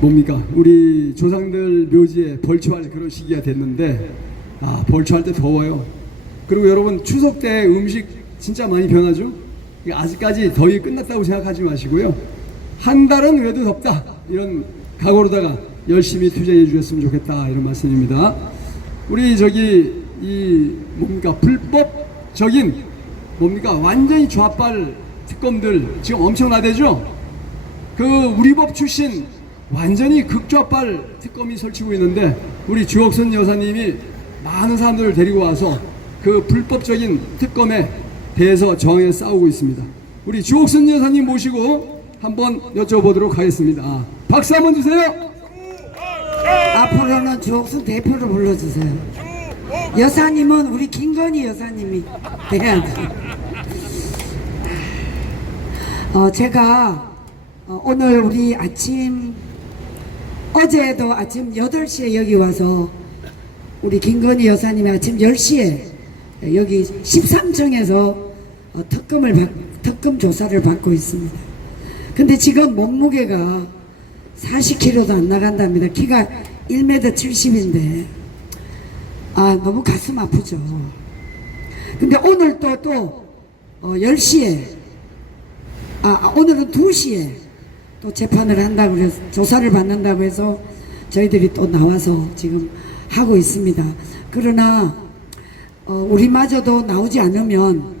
뭡니까? 우리 조상들 묘지에 벌초할 그런 시기가 됐는데 벌초할 때 더워요. 그리고 여러분 추석 때 음식 진짜 많이 변하죠? 아직까지 더위 끝났다고 생각하지 마시고요. 한 달은 그래도 덥다 이런 각오로다가 열심히 투자해 주셨으면 좋겠다 이런 말씀입니다. 우리 이 뭡니까 불법적인 뭡니까 완전히 좌빨 특검들 지금 엄청나대죠. 그 우리 법 출신 완전히 극좌빨 특검이 설치고 있는데 우리 주옥선 여사님이 많은 사람들을 데리고 와서 그 불법적인 특검에 대해서 정해 싸우고 있습니다. 우리 주옥선 여사님 모시고 한번 여쭤보도록 하겠습니다. 박수 한번 주세요. 앞으로는 주옥순 대표로 불러주세요. 여사님은 우리 김건희 여사님이 돼야지. 제가 오늘 우리 어제도 아침 8시에 여기 와서 우리 김건희 여사님이 아침 10시에 여기 13층에서 특검 조사를 받고 있습니다. 근데 지금 몸무게가 40kg도 안 나간답니다. 키가 1m 70인데 너무 가슴 아프죠. 근데 오늘 또 10시에 오늘은 2시에 또 재판을 한다고 해서 조사를 받는다고 해서 저희들이 또 나와서 지금 하고 있습니다. 그러나 우리마저도 나오지 않으면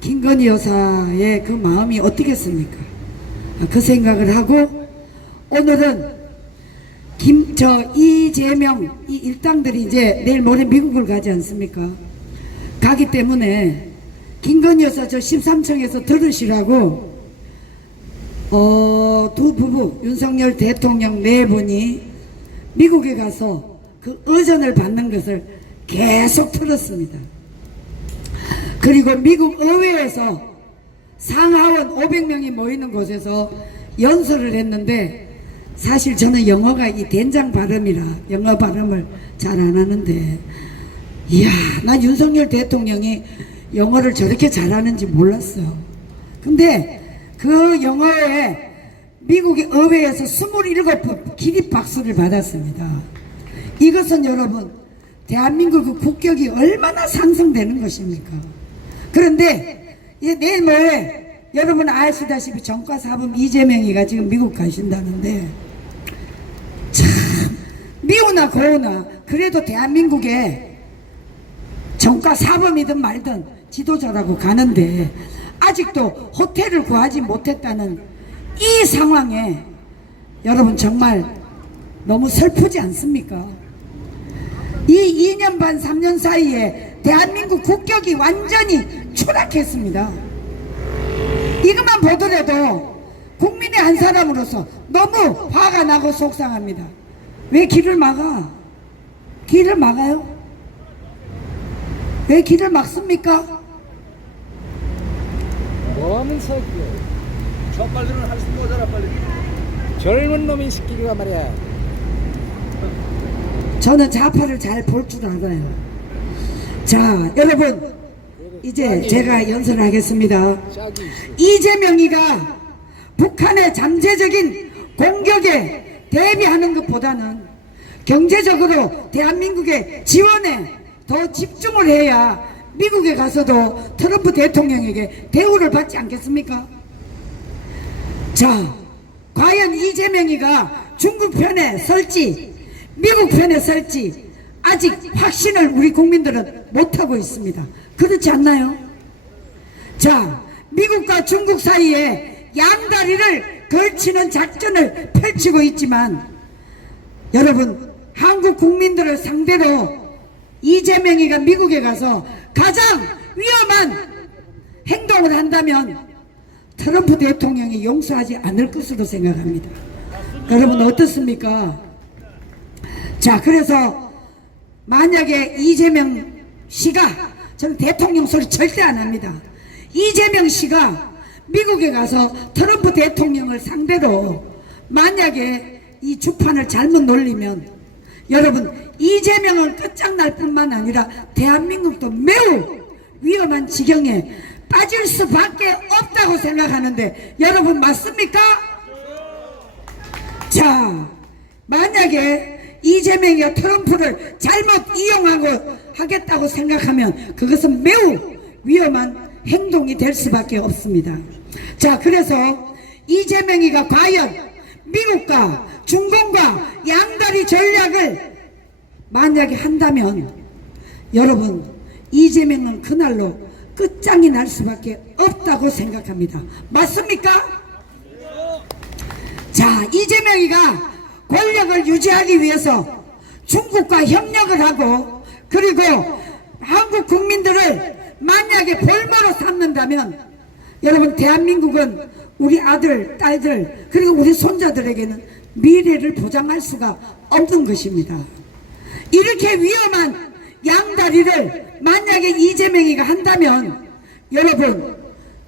김건희 여사의 그 마음이 어떻겠습니까? 그 생각을 하고 오늘은 이재명 이 일당들이 이제 내일 모레 미국을 가지 않습니까? 가기 때문에 김건희 여사 저 13층에서 들으시라고 두 부부 윤석열 대통령 네 분이 미국에 가서 그 의전을 받는 것을 계속 틀었습니다. 그리고 미국 의회에서 상하원 500명이 모이는 곳에서 연설을 했는데, 사실 저는 영어가 이 된장 발음이라 영어 발음을 잘 안 하는데, 이야, 나 윤석열 대통령이 영어를 저렇게 잘하는지 몰랐어. 근데 그 영어에 미국의 의회에서 27번 기립박수를 받았습니다. 이것은 여러분, 대한민국의 국격이 얼마나 상승되는 것입니까? 그런데 내일 모레 여러분 아시다시피 정과사범 이재명이가 지금 미국 가신다는데, 참 미우나 고우나 그래도 대한민국에 정과사범이든 말든 지도자라고 가는데 아직도 호텔을 구하지 못했다는 이 상황에 여러분 정말 너무 슬프지 않습니까? 이 2년 반 3년 사이에 대한민국 국격이 완전히 추락했습니다. 이것만 보더라도 국민의 한 사람으로서 너무 화가 나고 속상합니다. 왜 길을 막아? 길을 막아요? 왜 길을 막습니까? 뭐하는 새끼야. 저 빨리는 할 수 모자라 빨리. 젊은 놈이 시키기가 말이야. 저는 좌파를 잘 볼 줄 알아요. 자, 여러분, 이제 제가 연설하겠습니다. 이재명이가 북한의 잠재적인 공격에 대비하는 것보다는 경제적으로 대한민국의 지원에 더 집중을 해야 미국에 가서도 트럼프 대통령에게 대우를 받지 않겠습니까? 자, 과연 이재명이가 중국 편에 설지 미국 편에 설지 아직 확신을 우리 국민들은 못하고 있습니다. 그렇지 않나요? 자, 미국과 중국 사이에 양다리를 걸치는 작전을 펼치고 있지만, 여러분, 한국 국민들을 상대로 이재명이가 미국에 가서 가장 위험한 행동을 한다면 트럼프 대통령이 용서하지 않을 것으로 생각합니다. 여러분 어떻습니까? 자, 그래서 만약에 이재명 씨가, 저는 대통령 소리 절대 안 합니다. 이재명 씨가 미국에 가서 트럼프 대통령을 상대로 만약에 이 주판을 잘못 놀리면, 여러분, 이재명은 끝장날 뿐만 아니라 대한민국도 매우 위험한 지경에 빠질 수밖에 없다고 생각하는데, 여러분 맞습니까? 자, 만약에 이재명이 트럼프를 잘못 이용하고 하겠다고 생각하면 그것은 매우 위험한 행동이 될 수밖에 없습니다. 자, 그래서 이재명이가 과연 미국과 중공과 양다리 전략을 만약에 한다면, 여러분, 이재명은 그날로 끝장이 날 수밖에 없다고 생각합니다. 맞습니까? 자, 이재명이가 권력을 유지하기 위해서 중국과 협력을 하고, 그리고 한국 국민들을 만약에 볼모로 삼는다면, 여러분, 대한민국은 우리 아들, 딸들, 그리고 우리 손자들에게는 미래를 보장할 수가 없는 것입니다. 이렇게 위험한 양다리를 만약에 이재명이가 한다면, 여러분,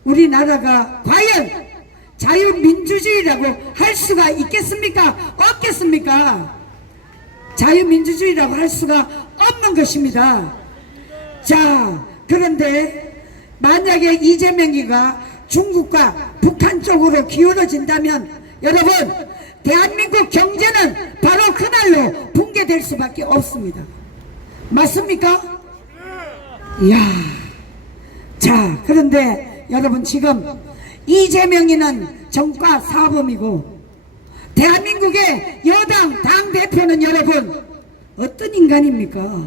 우리나라가 과연 자유민주주의라고 할 수가 있겠습니까? 없겠습니까? 자유민주주의라고 할 수가 없는 것입니다. 자, 그런데 만약에 이재명이가 중국과 북한 쪽으로 기울어진다면, 여러분, 대한민국 경제는 바로 그날로 붕괴될 수밖에 없습니다. 맞습니까? 이야. 자, 그런데 여러분, 지금 이재명이는 정과 사범이고 대한민국의 여당 당대표는 여러분 어떤 인간입니까?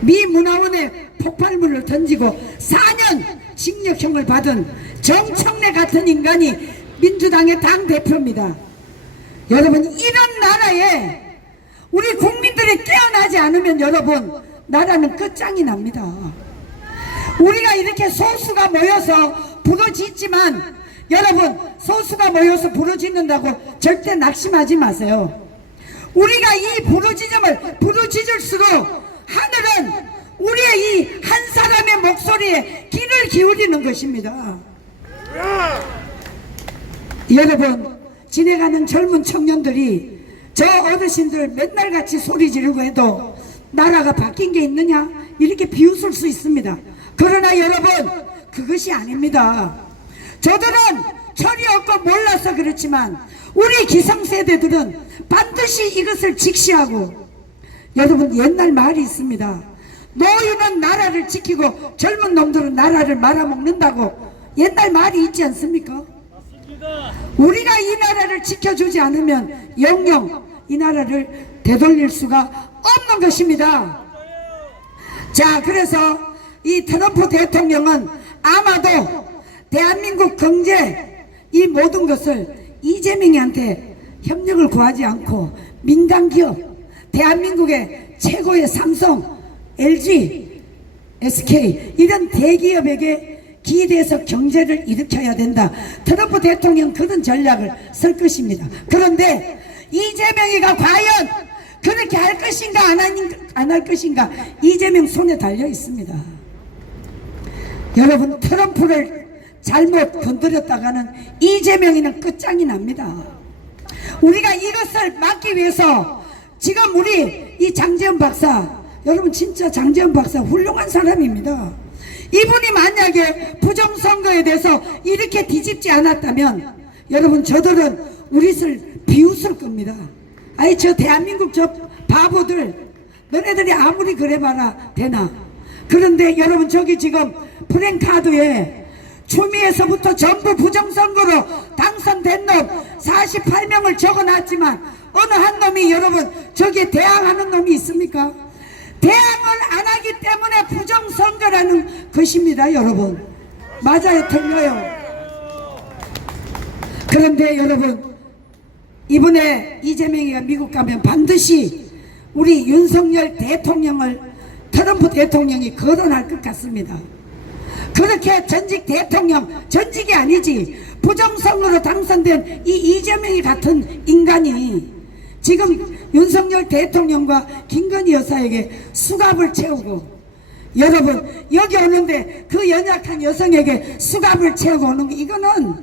미 문화원에 폭발물을 던지고 4년 징역형을 받은 정청래 같은 인간이 민주당의 당대표입니다. 여러분, 이런 나라에 우리 국민들이 깨어나지 않으면 여러분, 나라는 끝장이 납니다. 우리가 이렇게 소수가 모여서 부러지지만 여러분 소수가 모여서 부러지는다고 절대 낙심하지 마세요. 우리가 이 부러지질수록 하늘은 우리의 이 한 사람의 목소리에 귀를 기울이는 것입니다. 여러분 지내가는 젊은 청년들이 저 어르신들 맨날 같이 소리 지르고 해도 나라가 바뀐 게 있느냐 이렇게 비웃을 수 있습니다. 그러나 여러분 그것이 아닙니다. 저들은 철이 없고 몰라서 그렇지만 우리 기성세대들은 반드시 이것을 직시하고, 여러분 옛날 말이 있습니다. 노인은 나라를 지키고 젊은 놈들은 나라를 말아먹는다고 옛날 말이 있지 않습니까? 우리가 이 나라를 지켜주지 않으면 영영 이 나라를 되돌릴 수가 없는 것입니다. 자, 그래서 이 트럼프 대통령은 아마도 대한민국 경제 이 모든 것을 이재명이한테 협력을 구하지 않고 민간 기업, 대한민국의 최고의 삼성, LG, SK 이런 대기업에게 기대해서 경제를 일으켜야 된다. 트럼프 대통령 그런 전략을 쓸 것입니다. 그런데 이재명이가 과연 그렇게 할 것인가 안 할 것인가 이재명 손에 달려 있습니다. 여러분 트럼프를 잘못 건드렸다가는 이재명이는 끝장이 납니다. 우리가 이것을 막기 위해서 지금 우리 이 장제원 박사, 여러분 진짜 장제원 박사 훌륭한 사람입니다. 이분이 만약에 부정선거에 대해서 이렇게 뒤집지 않았다면 여러분 저들은 우리를 비웃을 겁니다. 아이 저 대한민국 저 바보들 너네들이 아무리 그래봐라 되나. 그런데 여러분 저기 지금 프랭카드에 추미에서부터 전부 부정선거로 당선된 놈 48명을 적어놨지만 어느 한 놈이 여러분 저기에 대항하는 놈이 있습니까? 대항을 안 하기 때문에 부정선거라는 것입니다. 여러분 맞아요 틀려요? 그런데 여러분 이번에 이재명이가 미국 가면 반드시 우리 윤석열 대통령을 트럼프 대통령이 거론할 것 같습니다. 그렇게 전직 대통령, 전직이 아니지 부정선거로 당선된 이 이재명이 같은 인간이 지금 윤석열 대통령과 김건희 여사에게 수갑을 채우고, 여러분 여기 오는데 그 연약한 여성에게 수갑을 채우고 오는 거, 이거는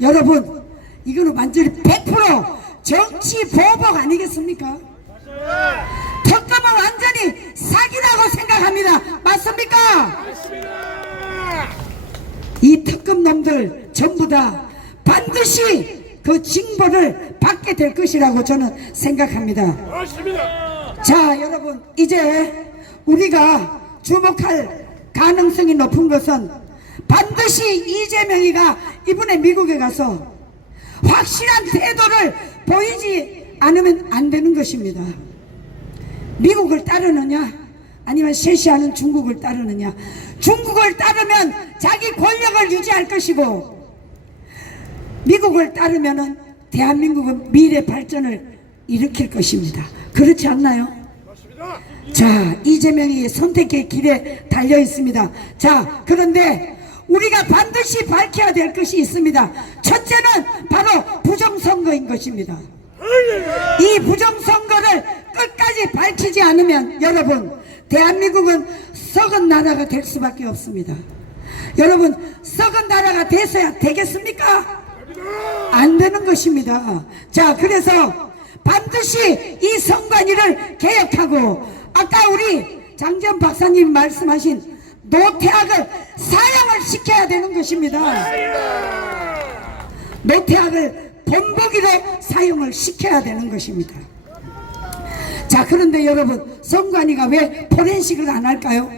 여러분 이거는 완전히 100% 정치 보복 아니겠습니까? 특검은 완전히 사기라고 생각합니다. 맞습니까? 이 특검 놈들 전부 다 반드시 그 징벌을 받게 될 것이라고 저는 생각합니다. 자, 여러분 이제 우리가 주목할 가능성이 높은 것은 반드시 이재명이가 이번에 미국에 가서 확실한 태도를 보이지 않으면 안 되는 것입니다. 미국을 따르느냐 아니면 쇄시하는 중국을 따르느냐. 중국을 따르면 자기 권력을 유지할 것이고, 미국을 따르면은 대한민국은 미래 발전을 일으킬 것입니다. 그렇지 않나요? 자, 이재명이 선택의 길에 달려 있습니다. 자, 그런데 우리가 반드시 밝혀야 될 것이 있습니다. 첫째는 바로 부정선거인 것입니다. 이 부정선거를 끝까지 밝히지 않으면 여러분 대한민국은 썩은 나라가 될 수밖에 없습니다. 여러분 썩은 나라가 돼서야 되겠습니까? 안 되는 것입니다. 자, 그래서 반드시 이 선관위를 개혁하고 아까 우리 장제원 박사님 말씀하신 노태악을 사형을 시켜야 되는 것입니다. 노태악을 본보기로 사용을 시켜야 되는 것입니다. 자, 그런데 여러분 선관위가 왜 포렌식을 안 할까요?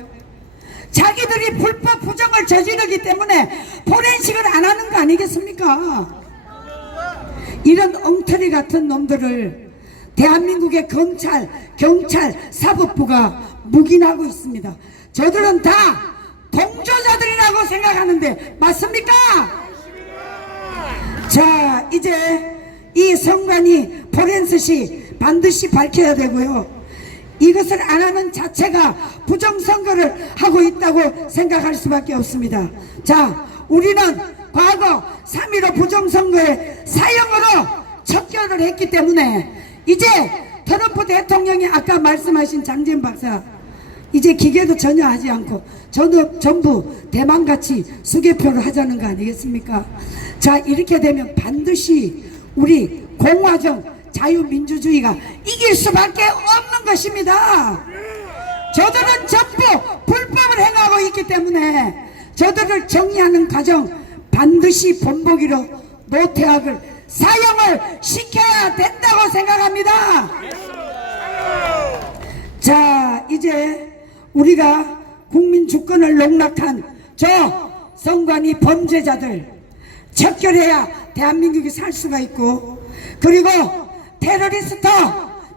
자기들이 불법 부정을 저지르기 때문에 포렌식을 안 하는 거 아니겠습니까? 이런 엉터리 같은 놈들을 대한민국의 검찰, 경찰, 사법부가 묵인하고 있습니다. 저들은 다 동조자들이라고 생각하는데 맞습니까? 자, 이제 이 선관위 포렌식이 반드시 밝혀야 되고요. 이것을 안 하는 자체가 부정선거를 하고 있다고 생각할 수밖에 없습니다. 자, 우리는 과거 3.15 부정선거의 사형으로 척결을 했기 때문에 이제 트럼프 대통령이 아까 말씀하신 장재현 박사, 이제 기계도 전혀 하지 않고 전부 대만같이 수개표를 하자는 거 아니겠습니까? 자, 이렇게 되면 반드시 우리 공화정 자유민주주의가 이길 수밖에 없는 것입니다. 저들은 전부 불법을 행하고 있기 때문에 저들을 정리하는 과정 반드시 본보기로 노태악을 사형을 시켜야 된다고 생각합니다. 자, 이제 우리가 국민 주권을 농락한 저 선관위 범죄자들 척결해야 대한민국이 살 수가 있고, 그리고 테러리스트,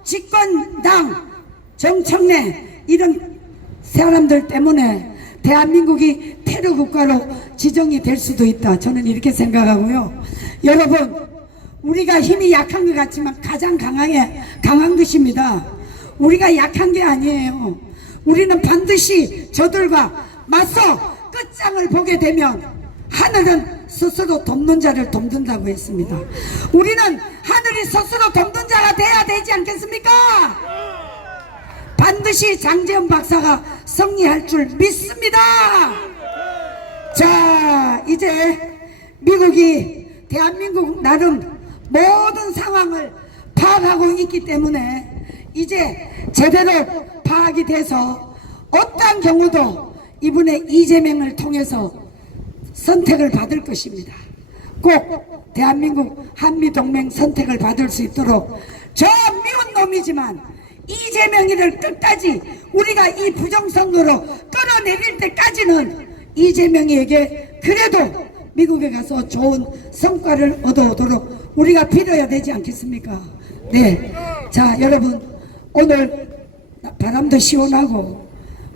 집권당, 정청래 이런 사람들 때문에 대한민국이 테러 국가로 지정이 될 수도 있다. 저는 이렇게 생각하고요. 여러분, 우리가 힘이 약한 것 같지만 가장 강한 것입니다. 우리가 약한 게 아니에요. 우리는 반드시 저들과 맞서 끝장을 보게 되면 하늘은 스스로 돕는 자를 돕는다고 했습니다. 우리는 하늘이 스스로 돕는 자가 돼야 되지 않겠습니까? 반드시 장재현 박사가 승리할 줄 믿습니다. 자, 이제 미국이 대한민국 나름 모든 상황을 파악하고 있기 때문에 이제 제대로 파악이 돼서 어떠한 경우도 이번에 이재명을 통해서 선택을 받을 것입니다. 꼭 대한민국 한미동맹 선택을 받을 수 있도록 저 미운 놈이지만 이재명이를 끝까지 우리가 이 부정선거로 끌어내릴 때까지는 이재명이에게 그래도 미국에 가서 좋은 성과를 얻어오도록 우리가 빌어야 되지 않겠습니까? 네. 자, 여러분, 오늘 바람도 시원하고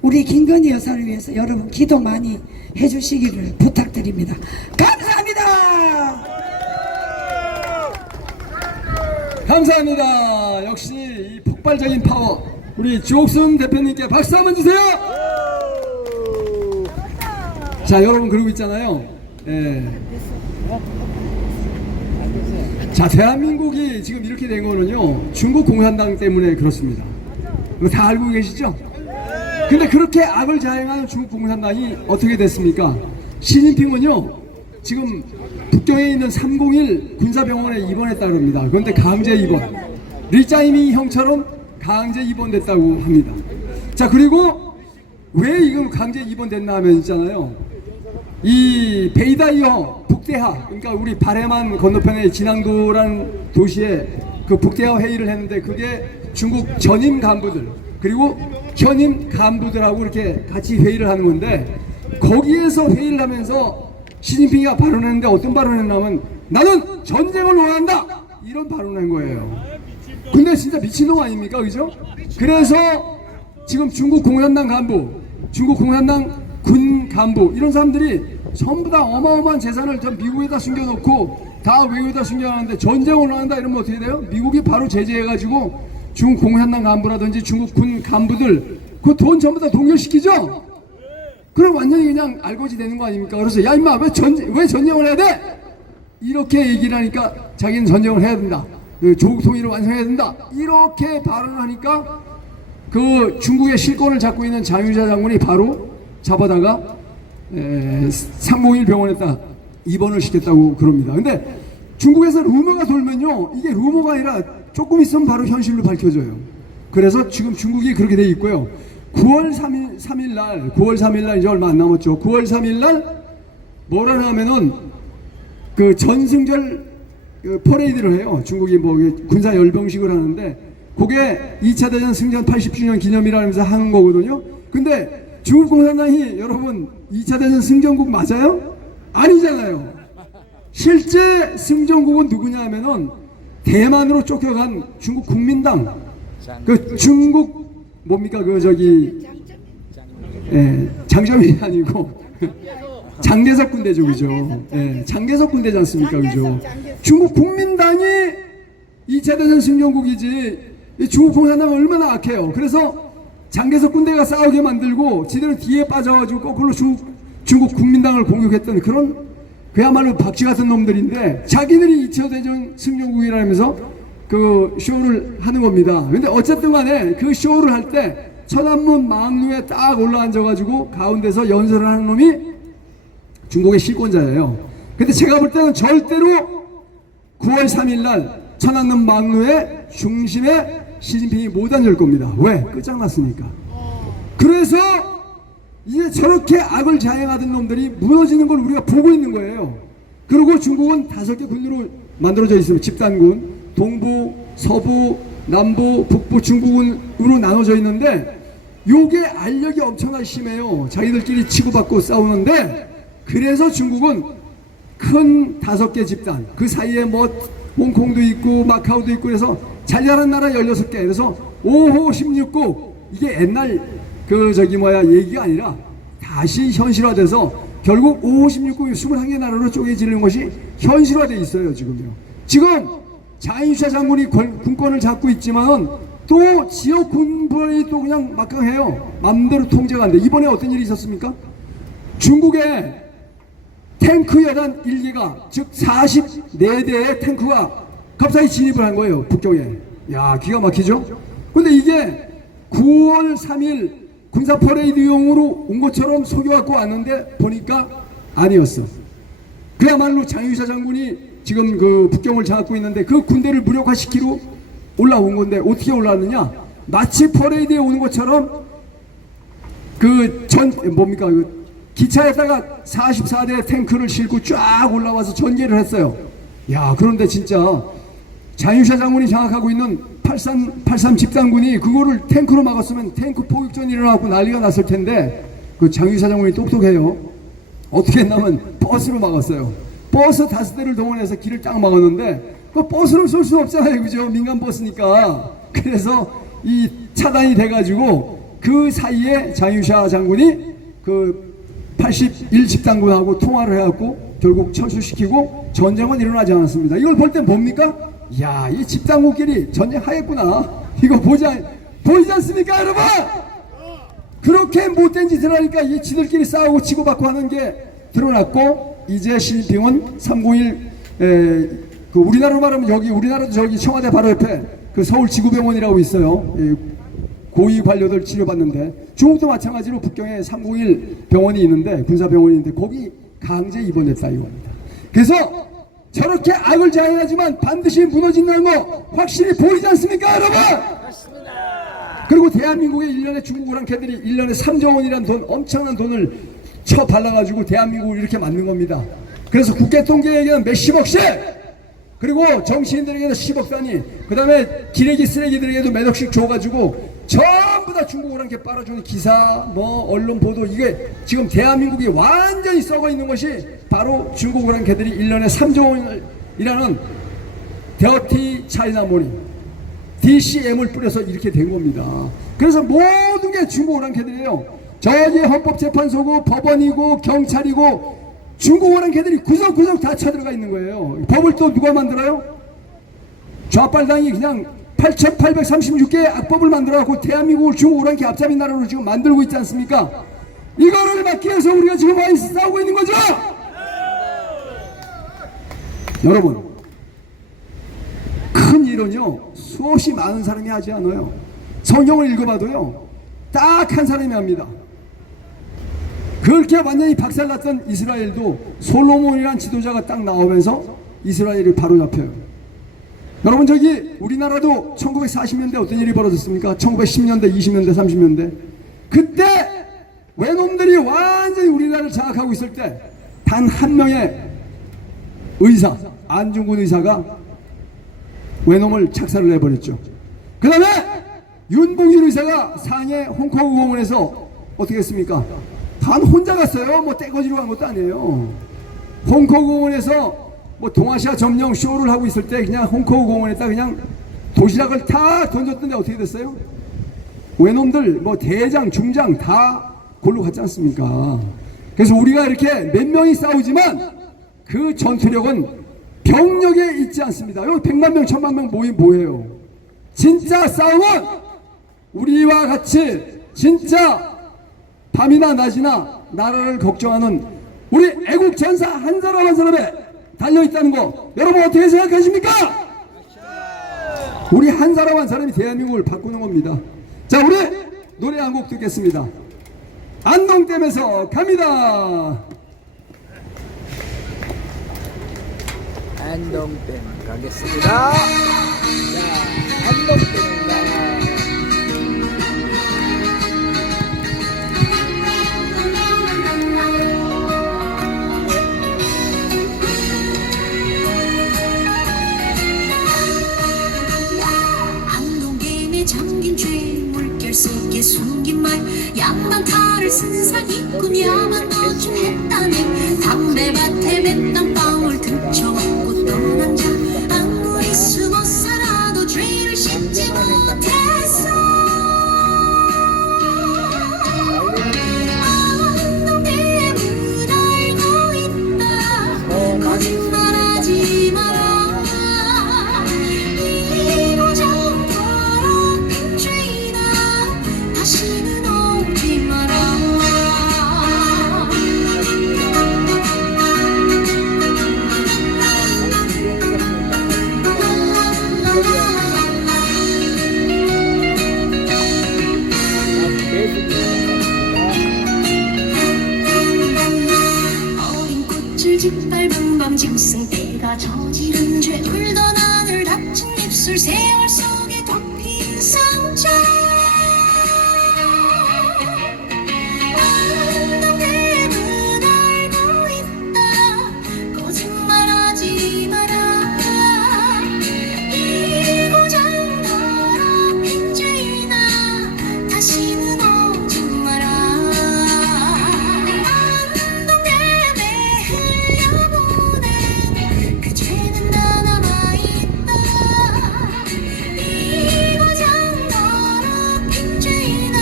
우리 김건희 여사를 위해서 여러분 기도 많이 해주시기를 부탁드립니다. 감사합니다. 감사합니다. 역시 이 폭발적인 파워, 우리 주옥순 대표님께 박수 한번 주세요. 자, 여러분 그러고 있잖아요. 예. 자, 대한민국이 지금 이렇게 된 거는요, 중국 공산당 때문에 그렇습니다. 이거 다 알고 계시죠? 근데 그렇게 악을 자행하는 중국 공산당이 어떻게 됐습니까? 시진핑은요, 지금 북경에 있는 301 군사병원에 입원했다고 합니다. 그런데 강제 입원, 리짜이미 형처럼 강제 입원됐다고 합니다. 자, 그리고 왜 이거 강제 입원됐나 하면 있잖아요, 이 베이다이어 북대하, 그러니까 우리 바레만 건너편에 진앙도라는 도시에 그 북대하 회의를 했는데, 그게 중국 전임 간부들 그리고 현임 간부들하고 이렇게 같이 회의를 하는 건데, 거기에서 회의를 하면서 시진핑이가 발언했는데 어떤 발언을 했냐면, 나는 전쟁을 원한다, 이런 발언을 한 거예요. 근데 진짜 미친놈 아닙니까? 그죠? 그래서 지금 중국 공산당 간부, 중국 공산당 군 간부, 이런 사람들이 전부 다 어마어마한 재산을 전 미국에다 숨겨놓고 다 외국에다 숨겨놨는데, 전쟁을 원한다 이러면 어떻게 돼요? 미국이 바로 제재해가지고 중국 공산당 간부라든지 중국 군 간부들 그 돈 전부 다 동결시키죠? 그럼 완전히 그냥 알거지 되는 거 아닙니까? 그래서 야 임마, 왜 전쟁을 해야 돼? 이렇게 얘기를 하니까 자기는 전쟁을 해야 된다, 조국 통일을 완성해야 된다, 이렇게 발언을 하니까 그 중국의 실권을 잡고 있는 장유자 장군이 바로 잡아다가 301 병원에다 입원을 시켰다고 그럽니다. 근데 중국에서 루머가 돌면요, 이게 루머가 아니라 조금 있으면 바로 현실로 밝혀져요. 그래서 지금 중국이 그렇게 돼 있고요. 9월 3일 날 이제 얼마 안 남았죠. 9월 3일 날 뭐라 하면은 그 전승절 그 퍼레이드를 해요. 중국이 뭐 군사 열병식을 하는데, 그게 2차 대전 승전 80주년 기념이라면서 하는 거거든요. 근데 중국 공산당이 여러분 2차 대전 승전국 맞아요? 아니잖아요. 실제 승전국은 누구냐 하면은 대만으로 쫓겨간 중국 국민당, 그 중국 뭡니까 그 저기 장점이 아니고 장개석 군대죠, 그죠? 장개석 군대지 않습니까, 그죠? 중국 국민당이 2차 대전 승전국이지 이 중국 공산당은 얼마나 악해요. 그래서 장개석 군대가 싸우게 만들고 지들은 뒤에 빠져가지고 거꾸로 중국 국민당을 공격했던 그런 그야말로 박쥐 같은 놈들인데 자기들이 2차 대전 승전국이라면서 그 쇼를 하는 겁니다. 근데 어쨌든 간에 그 쇼를 할 때 천안문 망루에 딱 올라앉아가지고 가운데서 연설을 하는 놈이 중국의 실권자예요. 근데 제가 볼 때는 절대로 9월 3일 날 천안문 망루의 중심에 시진핑이 못 앉을 겁니다. 왜? 끝장났으니까. 그래서 이제 저렇게 악을 자행하던 놈들이 무너지는 걸 우리가 보고 있는 거예요. 그리고 중국은 5개 군으로 만들어져 있습니다. 집단군, 동부, 서부, 남부, 북부 중국군으로 나눠져 있는데 요게 알력이 엄청나게 심해요. 자기들끼리 치고받고 싸우는데 그래서 중국은 큰 5개 집단, 그 사이에 뭐 홍콩도 있고 마카오도 있고 그래서 잘 자란 나라 16개, 그래서 5호 16국, 이게 옛날 얘기가 아니라 다시 현실화돼서 결국 5호 16국이 21개 나라로 쪼개지는 것이 현실화돼 있어요. 지금 장윤차 장군이 군권을 잡고 있지만은 또 지역 군부이 또 그냥 막강해요. 마음대로 통제가 안 돼. 이번에 어떤 일이 있었습니까? 중국에 탱크 여단 1기가 즉 44대의 탱크가 갑자기 진입을 한 거예요. 북경에. 야, 기가 막히죠? 근데 이게 9월 3일 군사 퍼레이드용으로 온 것처럼 속여갖고 왔는데 보니까 아니었어. 그야말로 장윤차 장군이 지금 그 북경을 장악고 있는데 그 군대를 무력화시키러 올라온 건데 어떻게 올라왔느냐? 마치 퍼레이드에 오는 것처럼 기차에다가 44대 탱크를 싣고 쫙 올라와서 전개를 했어요. 야, 그런데 진짜 장윤차 장군이 장악하고 있는 83 집단군이 그거를 탱크로 막았으면 탱크 포격전이 일어나고 난리가 났을 텐데 그 장윤차 장군이 똑똑해요. 어떻게 했냐면 버스로 막았어요. 버스 5대를 동원해서 길을 딱 막았는데 그 버스를 쏠 수 없잖아요. 그죠? 민간 버스니까. 그래서 이 차단이 돼가지고 그 사이에 장윤차 장군이 그 81 집단군하고 통화를 해갖고 결국 철수시키고 전쟁은 일어나지 않았습니다. 이걸 볼 땐 뭡니까? 야, 이 집단국끼리 전쟁하겠구나. 이거 보이지 않습니까, 여러분? 그렇게 못된 짓을 하니까 이 지들끼리 싸우고 치고받고 하는 게 드러났고, 이제 시진핑은 301 그 우리나라로 말하면 여기 우리나라도 저기 청와대 바로 옆에 그 서울 지구병원이라고 있어요. 고위 관료들 치료받는데 중국도 마찬가지로 북경에 301 병원이 있는데 군사병원이 있는데 거기 강제 입원했다 이겁니다. 그래서 저렇게 악을 자행하지만 반드시 무너진다는 거 확실히 보이지 않습니까, 여러분? 그리고 대한민국에 1년에 중국이란 걔들이 1년에 3조 원이란 돈, 엄청난 돈을 쳐 발라가지고 대한민국을 이렇게 만든 겁니다. 그래서 국개통계에게는 몇십억씩, 그리고 정치인들에게는 10억 단위, 그 다음에 기레기 쓰레기들에게도 몇 억씩 줘가지고 전부 다 중국을 함께 빨아주는 기사, 언론 보도, 이게 지금 대한민국이 완전히 썩어 있는 것이 바로 중국을 한 개들이 1년에 3조 원이라는 더티 차이나 모니, DCM을 뿌려서 이렇게 된 겁니다. 그래서 모든 게 중국을 한 개들이에요. 저기 헌법재판소고 법원이고 경찰이고 중국을 한 개들이 구석구석 다 쳐들어가 있는 거예요. 법을 또 누가 만들어요? 좌빨당이 그냥 8,836개의 악법을 만들어갖고 대한민국을 중국을 한 개 앞잡이 나라로 지금 만들고 있지 않습니까? 이거를 막기 위해서 우리가 지금 많이 싸우고 있는 거죠? 여러분, 큰 일은요 수없이 많은 사람이 하지 않아요. 성경을 읽어봐도요 딱 한 사람이 합니다. 그렇게 완전히 박살났던 이스라엘도 솔로몬이라는 지도자가 딱 나오면서 이스라엘이 바로잡혀요. 여러분, 저기 우리나라도 1940년대 어떤 일이 벌어졌습니까? 1910년대, 20년대, 30년대 그때 외놈들이 완전히 우리나라를 장악하고 있을 때 단 한 명의 의사, 안중근 의사가 외놈을 착살을 해버렸죠. 그 다음에 윤봉길 의사가 상해 홍콩 공원에서 어떻게 했습니까? 단 혼자 갔어요. 떼거지로 간 것도 아니에요. 홍콩 공원에서 동아시아 점령 쇼를 하고 있을 때 그냥 홍콩 공원에다 그냥 도시락을 다 던졌던데 어떻게 됐어요? 외놈들 대장, 중장 다 골로 갔지 않습니까? 그래서 우리가 이렇게 몇 명이 싸우지만 그 전투력은 병력에 있지 않습니다. 여기 100만 명, 1000만 명 모이면 뭐예요? 진짜 싸움은 우리와 같이 진짜 밤이나 낮이나 나라를 걱정하는 우리 애국 전사 한 사람 한 사람에 달려있다는 거 여러분 어떻게 생각하십니까? 우리 한 사람 한 사람이 대한민국을 바꾸는 겁니다. 자, 우리 노래 한 곡 듣겠습니다. 안동댐에서 갑니다. 안동댐 가겠습니다. 자, 안동댐 가. 안동댐에 잠긴 죄 물결 속에 숨긴 말 양반탈을 쓴 사기꾼 야만 도주했다네 담배밭에 맷땀 방울 등쳐먹고 떠난 자 아무리 숨어 살아도 죄를 씻지 못했어 안동댐은 알고 있다 거짓말하지 마라 다시는 오지 마라. 어린 꽃을 짓밟은 밤 짐승 때가 저지른 죄 울던 하늘 닫힌 입술 세월 속에 덮인 상처 안동댐은 알고 있다 거짓말하지 마라 이 고장 더럽힌 죄인아 다시는 오지 마라 안동댐에 흘려보낸 그 죄는 다 남아있다 이 고장 더럽힌 죄인아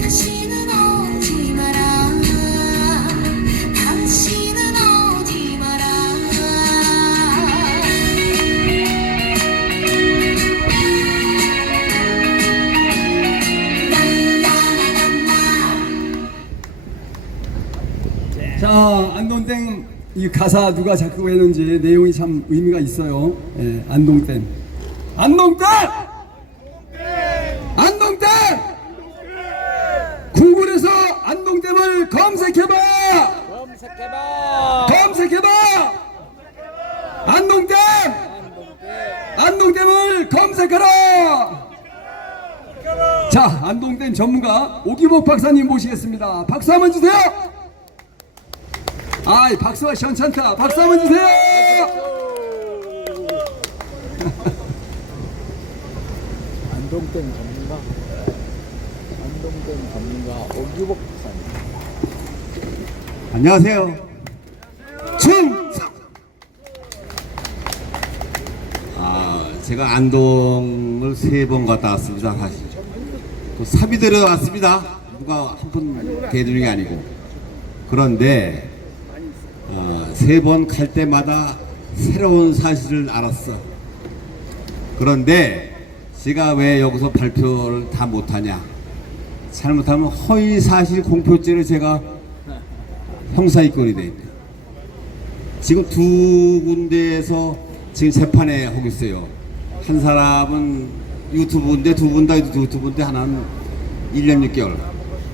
다시는 오지 마라 다시는 오지 마라 자, 안동댐 이 가사 누가 작곡했는지 내용이 참 의미가 있어요. 예, 안동댐. 안동댐! 안동댐! 구글에서 안동댐을 검색해봐! 검색해봐. 검색해봐! 안동댐! 안동댐을 검색하라! 자, 안동댐 전문가 오기복 박사님 모시겠습니다. 박수 한번 주세요! 아이, 박수가 시원찮다. 박수 한번 주세요! 안동댐 전문가. 안동댐 전문가 오기복 박사님. 안녕하세요. 제가 안동을 3번 갔다 왔습니다. 사실 또 사비대로 왔습니다. 누가 한 번 대주는 게 아니고. 그런데 3번 갈 때마다 새로운 사실을 알았어. 그런데 제가 왜 여기서 발표를 다 못하냐, 잘못하면 허위사실 공표죄로 제가 형사입건이 돼 있다. 지금 2군데에서 지금 재판에 하고 있어요. 한 사람은 유튜브인데, 2분 다 유튜브인데, 하나는 1년 6개월,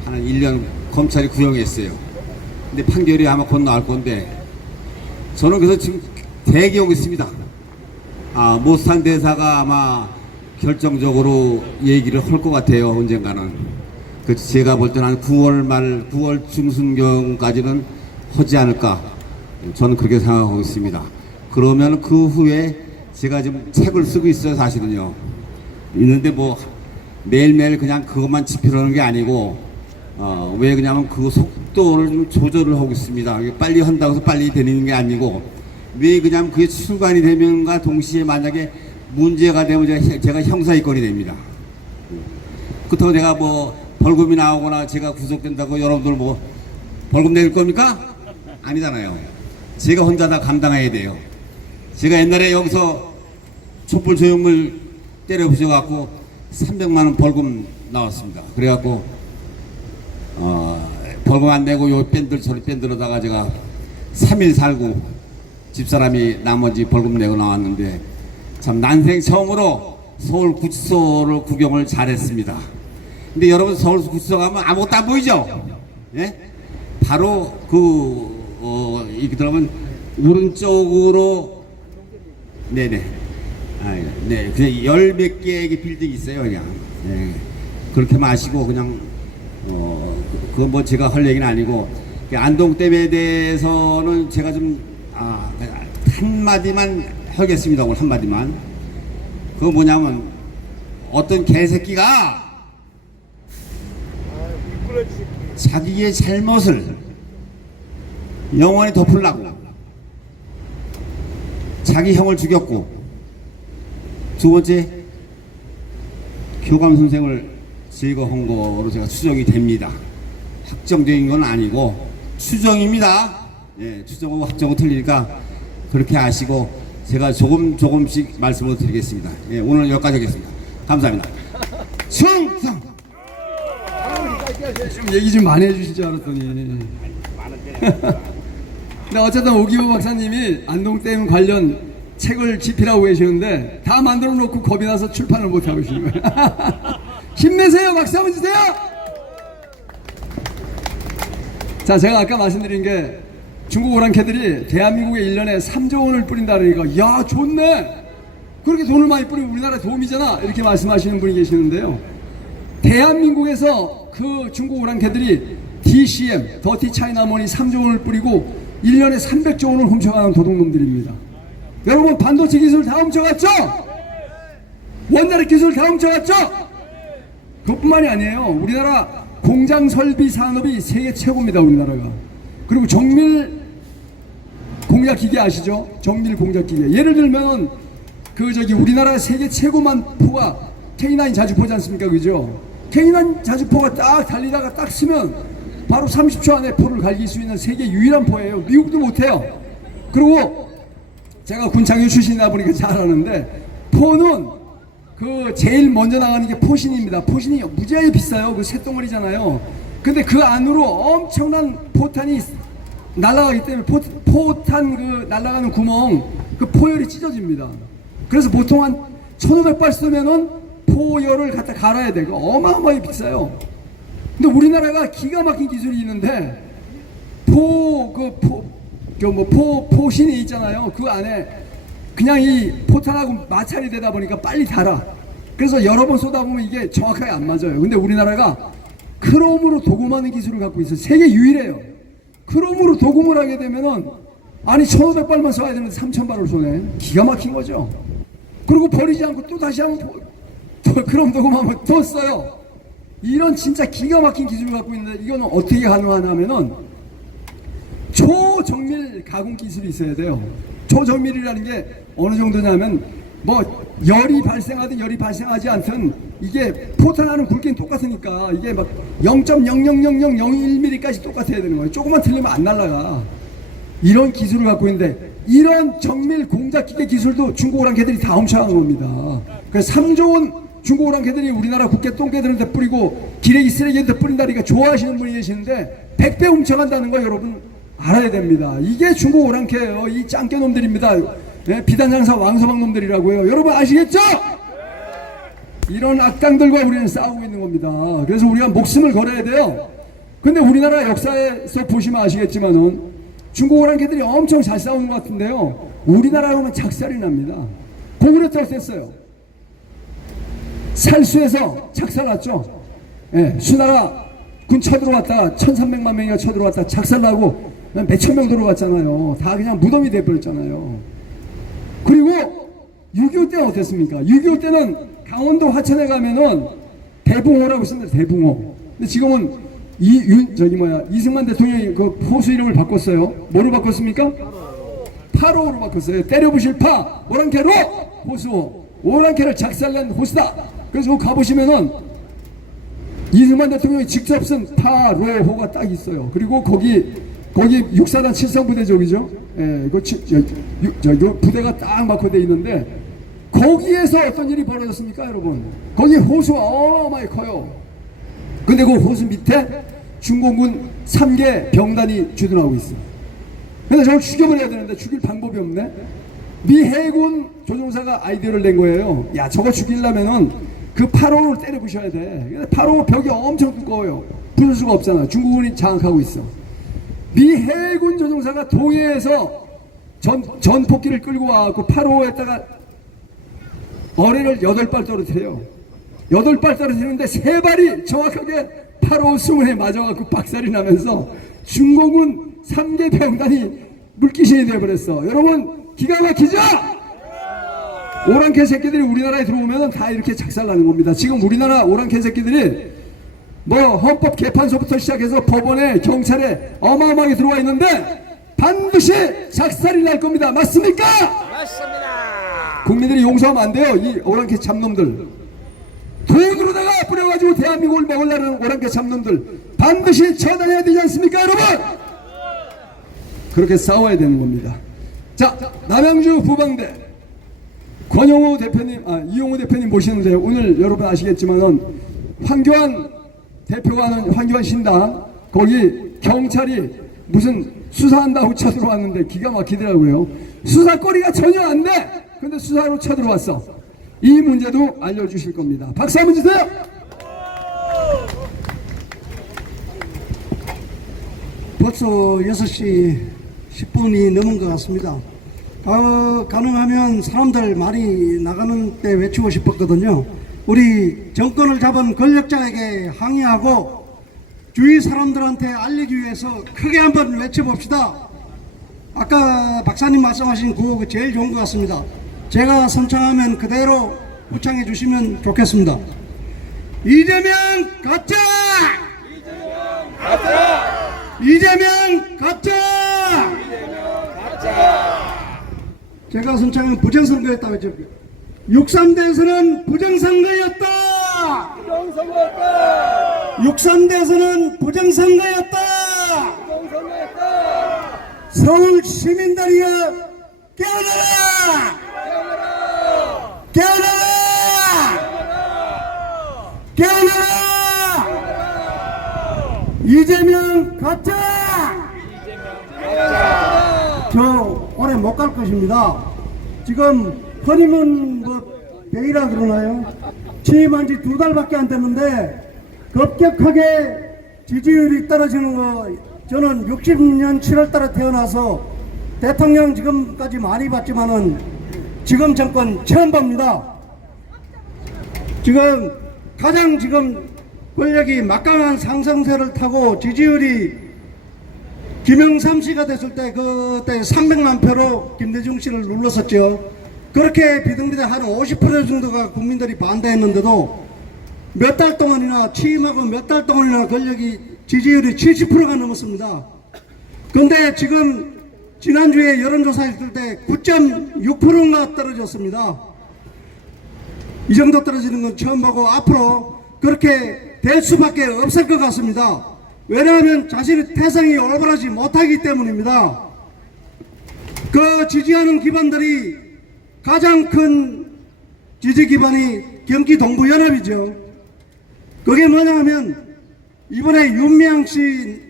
하나는 1년 검찰이 구형했어요. 근데 판결이 아마 곧 나올 건데, 저는 그래서 지금 대기하고 있습니다. 모스탄 대사가 아마 결정적으로 얘기를 할 것 같아요. 언젠가는. 제가 볼 때는 한 9월 말, 9월 중순경까지는 하지 않을까, 저는 그렇게 생각하고 있습니다. 그러면 그 후에 제가 지금 책을 쓰고 있어요. 사실은요. 있는데 뭐 매일매일 그냥 그것만 집필하는 게 아니고, 왜 그러냐면 그 속도를 좀 조절을 하고 있습니다. 빨리 한다고 해서 빨리 되는 게 아니고, 왜 그냥 그게 출간이 되면과 동시에 만약에 문제가 되면 제가 형사입건이 됩니다. 그렇다고 내가 뭐 벌금이 나오거나 제가 구속된다고 여러분들 뭐 벌금 낼 겁니까? 아니잖아요. 제가 혼자 다 감당해야 돼요. 제가 옛날에 여기서 촛불 조형물 때려 부셔갖고 300만 원 벌금 나왔습니다. 그래갖고 벌금 안 내고 요 밴들 소리 밴들어다가 제가 3일 살고 집사람이 나머지 벌금 내고 나왔는데 참 난생 처음으로 서울 구치소를 구경을 잘했습니다. 근데 여러분 서울 구치소 가면 아무것도 안 보이죠? 예? 바로 이렇게 들어가면 오른쪽으로 네네 네 그냥 10몇 개의 빌딩이 있어요. 그냥 네. 그렇게 마시고 그냥 그건 뭐 제가 할 얘기는 아니고 안동댐에 대해서는 제가 좀 한마디만 하겠습니다. 오늘 한마디만. 그거 뭐냐면 어떤 개새끼가 자기의 잘못을 영원히 덮으려고 자기 형을 죽였고, 두 번째 교감 선생을 제거한 거로 제가 추정이 됩니다. 확정적인 건 아니고 추정입니다. 예, 추정하고 확정은 틀리니까 그렇게 아시고 제가 조금씩 말씀을 드리겠습니다. 예, 오늘 여기까지 하겠습니다. 감사합니다. 충성! 좀 얘기 좀 많이 해주실 줄 알았더니. 근데 어쨌든 오기호 박사님이 안동댐 관련 책을 집필하고 계시는데 다 만들어 놓고 겁이 나서 출판을 못 하고 계시는 거예요. 힘내세요. 박수 한번 주세요. 자, 제가 아까 말씀드린 게 중국 오랑캐들이 대한민국에 1년에 3조 원을 뿌린다 그러니까 야 좋네, 그렇게 돈을 많이 뿌리면 우리나라에 도움이잖아, 이렇게 말씀하시는 분이 계시는데요. 대한민국에서 그 중국 오랑캐들이 DCM, 더티 차이나머니 3조 원을 뿌리고 1년에 300조 원을 훔쳐가는 도둑놈들입니다. 여러분 반도체 기술 다 훔쳐갔죠? 원자력 기술 다 훔쳐갔죠? 그것뿐만이 아니에요. 우리나라 공장 설비 산업이 세계 최고입니다. 우리나라가. 그리고 정밀 공작기계 아시죠? 정밀 공작기계. 예를 들면 우리나라 세계 최고만 포가 K9 자주포지 않습니까? 그죠? K9 자주포가 딱 달리다가 딱 쓰면 바로 30초 안에 포를 갈길 수 있는 세계 유일한 포예요. 미국도 못해요. 그리고 제가 군창유 출신이다 보니까 잘 아는데, 포는 제일 먼저 나가는 게 포신입니다. 포신이 무지하게 비싸요. 그 쇳덩어리잖아요. 근데 그 안으로 엄청난 포탄이 날아가기 때문에 포탄 날아가는 구멍, 그 포열이 찢어집니다. 그래서 보통 한 1500발 쓰면은 포열을 갖다 갈아야 되고 어마어마하게 비싸요. 근데 우리나라가 기가 막힌 기술이 있는데 포신이 있잖아요. 그 안에 그냥 이 포탄하고 마찰이 되다 보니까 빨리 달아. 그래서 여러 번 쏟아보면 이게 정확하게 안 맞아요. 근데 우리나라가 크롬으로 도금하는 기술을 갖고 있어요. 세계 유일해요. 크롬으로 도금을 하게 되면은 1500발만 쏴야 되는데 3000발을 쏘네. 기가 막힌 거죠. 그리고 버리지 않고 또 다시 한번 크롬 도금하면 또 써요. 이런 진짜 기가 막힌 기술을 갖고 있는데 이거는 어떻게 가능하냐면은 초정밀 가공 기술이 있어야 돼요. 초정밀이라는 게 어느 정도냐면 열이 발생하든 열이 발생하지 않든 이게 포탄하는 굵기는 똑같으니까 이게 막 0.00001mm까지 똑같아야 되는 거예요. 조금만 틀리면 안 날아가. 이런 기술을 갖고 있는데 이런 정밀 공작기계 기술도 중국 오랑캐들이 다 훔쳐간 겁니다. 그래서 3조 원 중국 오랑캐들이 우리나라 국회 똥개들한테 뿌리고 기레기 쓰레기한테 뿌린다니까 좋아하시는 분이 계시는데 100배 훔쳐간다는 거 여러분 알아야 됩니다. 이게 중국 오랑캐예요. 이 짱깨 놈들입니다. 네, 비단장사 왕서방 놈들이라고요. 여러분 아시겠죠? 이런 악당들과 우리는 싸우고 있는 겁니다. 그래서 우리가 목숨을 걸어야 돼요. 근데 우리나라 역사에서 보시면 아시겠지만은 중국 오랑캐들이 엄청 잘 싸우는 것 같은데요. 우리나라 하면 작살이 납니다. 고구려때 어땠어요? 살수에서 작살났죠. 예, 수나라 군 쳐들어왔다가 1300만 명이가 쳐들어왔다가 작살나고 몇천 명 들어갔잖아요. 다 그냥 무덤이 돼버렸잖아요. 그리고 6.25 때는 어땠습니까? 6.25 때는 강원도 화천에 가면은 대붕호라고 씁니다. 대붕호. 근데 지금은 이승만 대통령이 그 호수 이름을 바꿨어요. 뭐로 바꿨습니까? 파로로 바꿨어요. 때려부실 파, 오랑캐로 호수. 오랑캐를 작살낸 호수다. 그래서 가보시면은 이승만 대통령이 직접 쓴 파로호가 딱 있어요. 그리고 거기 6사단 7상부대적이죠. 예, 요 부대가 딱 막혀져 있는데 거기에서 어떤 일이 벌어졌습니까, 여러분? 거기 호수가 어마어마하게 커요. 근데 그 호수 밑에 중공군 3개 병단이 주둔하고 있어요. 근데 저걸 죽여버려야 되는데 죽일 방법이 없네. 미 해군 조종사가 아이디어를 낸 거예요. 야, 저거 죽이려면은 그 파로를 때려 부셔야 돼. 근데 파로 벽이 엄청 두꺼워요. 부술 수가 없잖아. 중국군이 장악하고 있어. 미 해군 조종사가 동해에서 전폭기를 끌고 와갖고 파로에다가 어뢰를 8발 떨어뜨려요. 8발 떨어뜨리는데 3발이 정확하게 파로 수문에 맞아갖고 박살이 나면서 중공군 3개 병단이 물귀신이 되어버렸어. 여러분, 기가 막히죠? 오랑캐 새끼들이 우리나라에 들어오면 다 이렇게 작살나는 겁니다. 지금 우리나라 오랑캐 새끼들이 뭐 헌법 개판소부터 시작해서 법원에 경찰에 어마어마하게 들어와 있는데 반드시 작살이 날 겁니다. 맞습니까? 맞습니다. 국민들이 용서하면 안 돼요. 이 오랑캐 잡놈들, 돈으로다가 뿌려가지고 대한민국을 먹으려는 오랑캐 잡놈들 반드시 처단해야 되지 않습니까, 여러분? 그렇게 싸워야 되는 겁니다. 자, 남양주 부방대 권영호 대표님, 이용호 대표님 모시는데, 오늘 여러분 아시겠지만은 황교안 대표가 하는 황교안 신당, 거기 경찰이 무슨 수사한다고 쳐들어왔는데 기가 막히더라고요. 수사거리가 전혀 안 돼. 근데 수사로 쳐들어왔어. 이 문제도 알려주실 겁니다. 박수 한번 주세요. 벌써 6시 10분이 넘은 것 같습니다. 가능하면 사람들 많이 나가는 때 외치고 싶었거든요. 우리 정권을 잡은 권력자에게 항의하고 주위 사람들한테 알리기 위해서 크게 한번 외쳐봅시다. 아까 박사님 말씀하신 그거 제일 좋은 것 같습니다. 제가 선창하면 그대로 후창해 주시면 좋겠습니다. 이재명 가짜! 이재명 가짜! 제가 선창은 부정선거였다고 했죠. 63대에서는 부정선거였다! 63대에서는 부정선거였다! 서울 시민들이여 깨어나라! 깨어나라! 깨어나라! 이재명 가짜! 저 올해 못 갈 것입니다. 지금 허니문 데이라 그러나요? 취임한 지 2달밖에 안 됐는데 급격하게 지지율이 떨어지는 거, 저는 60년 7월달에 태어나서 대통령 지금까지 많이 봤지만은 지금 정권 처음 봅니다. 지금 가장 지금 권력이 막강한 상승세를 타고 지지율이 김영삼 씨가 됐을 때 그때 300만 표로 김대중 씨를 눌렀었죠. 그렇게 비등비등 한 50% 정도가 국민들이 반대했는데도 몇 달 동안이나 취임하고 몇 달 동안이나 권력이 지지율이 70%가 넘었습니다. 그런데 지금 지난주에 여론조사 했을 때 9.6%가 떨어졌습니다. 이 정도 떨어지는 건 처음 보고 앞으로 그렇게 될 수밖에 없을 것 같습니다. 왜냐하면 자신의 태생이 올바르지 못하기 때문입니다. 그 지지하는 기반들이 가장 큰 지지 기반이 경기 동부연합이죠. 그게 뭐냐 하면 이번에 윤미향 씨